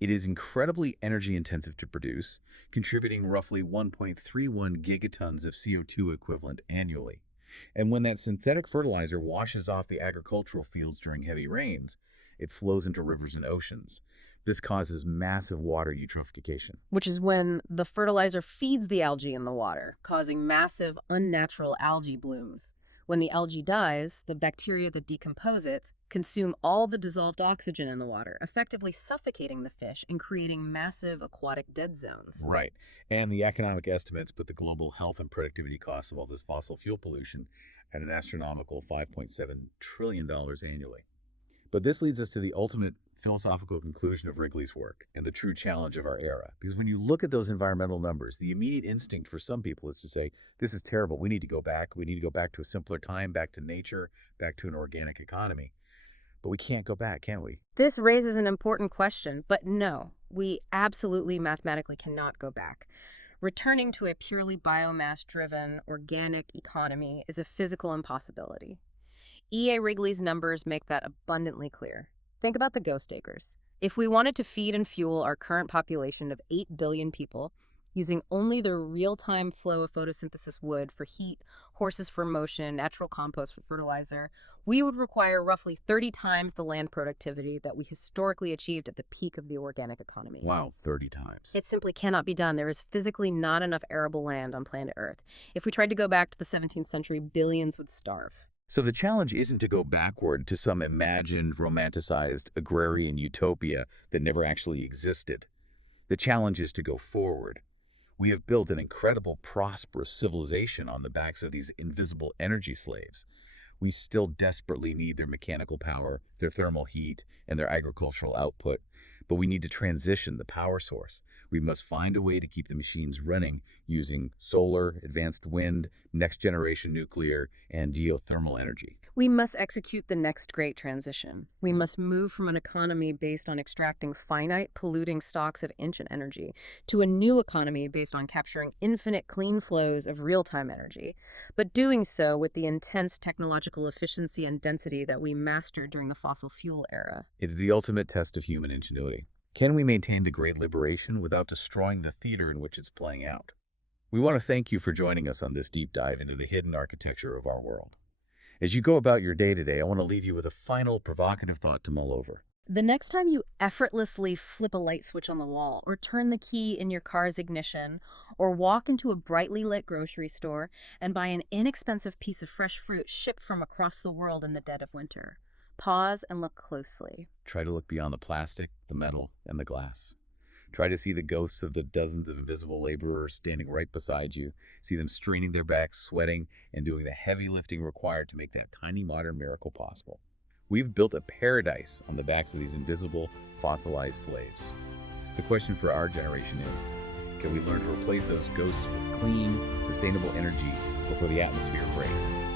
It is incredibly energy intensive to produce, contributing roughly 1.31 gigatons of CO2 equivalent annually. And when that synthetic fertilizer washes off the agricultural fields during heavy rains, it flows into rivers and oceans. This causes massive water eutrophication. Which is when the fertilizer feeds the algae in the water, causing massive unnatural algae blooms. When the algae dies, the bacteria that decompose it consume all the dissolved oxygen in the water, effectively suffocating the fish and creating massive aquatic dead zones. Right. And the economic estimates put the global health and productivity costs of all this fossil fuel pollution at an astronomical $5.7 trillion annually. But this leads us to the ultimate philosophical conclusion of Wrigley's work and the true challenge of our era. Because when you look at those environmental numbers, the immediate instinct for some people is to say, this is terrible. We need to go back. We need to go back to a simpler time, back to nature, back to an organic economy. But we can't go back, can we? This raises an important question, but no, we absolutely mathematically cannot go back. Returning to a purely biomass-driven, organic economy is a physical impossibility. E.A. Wrigley's numbers make that abundantly clear. Think about the ghost acres. If we wanted to feed and fuel our current population of 8 billion people, using only the real-time flow of photosynthesis wood for heat, horses for motion, natural compost for fertilizer, we would require roughly 30 times the land productivity that we historically achieved at the peak of the organic economy. Wow, 30 times. It simply cannot be done. There is physically not enough arable land on planet Earth. If we tried to go back to the 17th century, billions would starve. So the challenge isn't to go backward to some imagined, romanticized agrarian utopia that never actually existed. The challenge is to go forward. We have built an incredible, prosperous civilization on the backs of these invisible energy slaves. We still desperately need their mechanical power, their thermal heat, and their agricultural output. But we need to transition the power source. We must find a way to keep the machines running using solar, advanced wind, next-generation nuclear, and geothermal energy. We must execute the next great transition. We must move from an economy based on extracting finite, polluting stocks of ancient energy to a new economy based on capturing infinite clean flows of real-time energy, but doing so with the intense technological efficiency and density that we mastered during the fossil fuel era. It is the ultimate test of human ingenuity. Can we maintain the great liberation without destroying the theater in which it's playing out? We want to thank you for joining us on this deep dive into the hidden architecture of our world. As you go about your day today, I want to leave you with a final provocative thought to mull over. The next time you effortlessly flip a light switch on the wall, or turn the key in your car's ignition, or walk into a brightly lit grocery store and buy an inexpensive piece of fresh fruit shipped from across the world in the dead of winter, pause and look closely. Try to look beyond the plastic, the metal, and the glass. Try to see the ghosts of the dozens of invisible laborers standing right beside you. See them straining their backs, sweating, and doing the heavy lifting required to make that tiny modern miracle possible. We've built a paradise on the backs of these invisible, fossilized slaves. The question for our generation is, can we learn to replace those ghosts with clean, sustainable energy before the atmosphere breaks?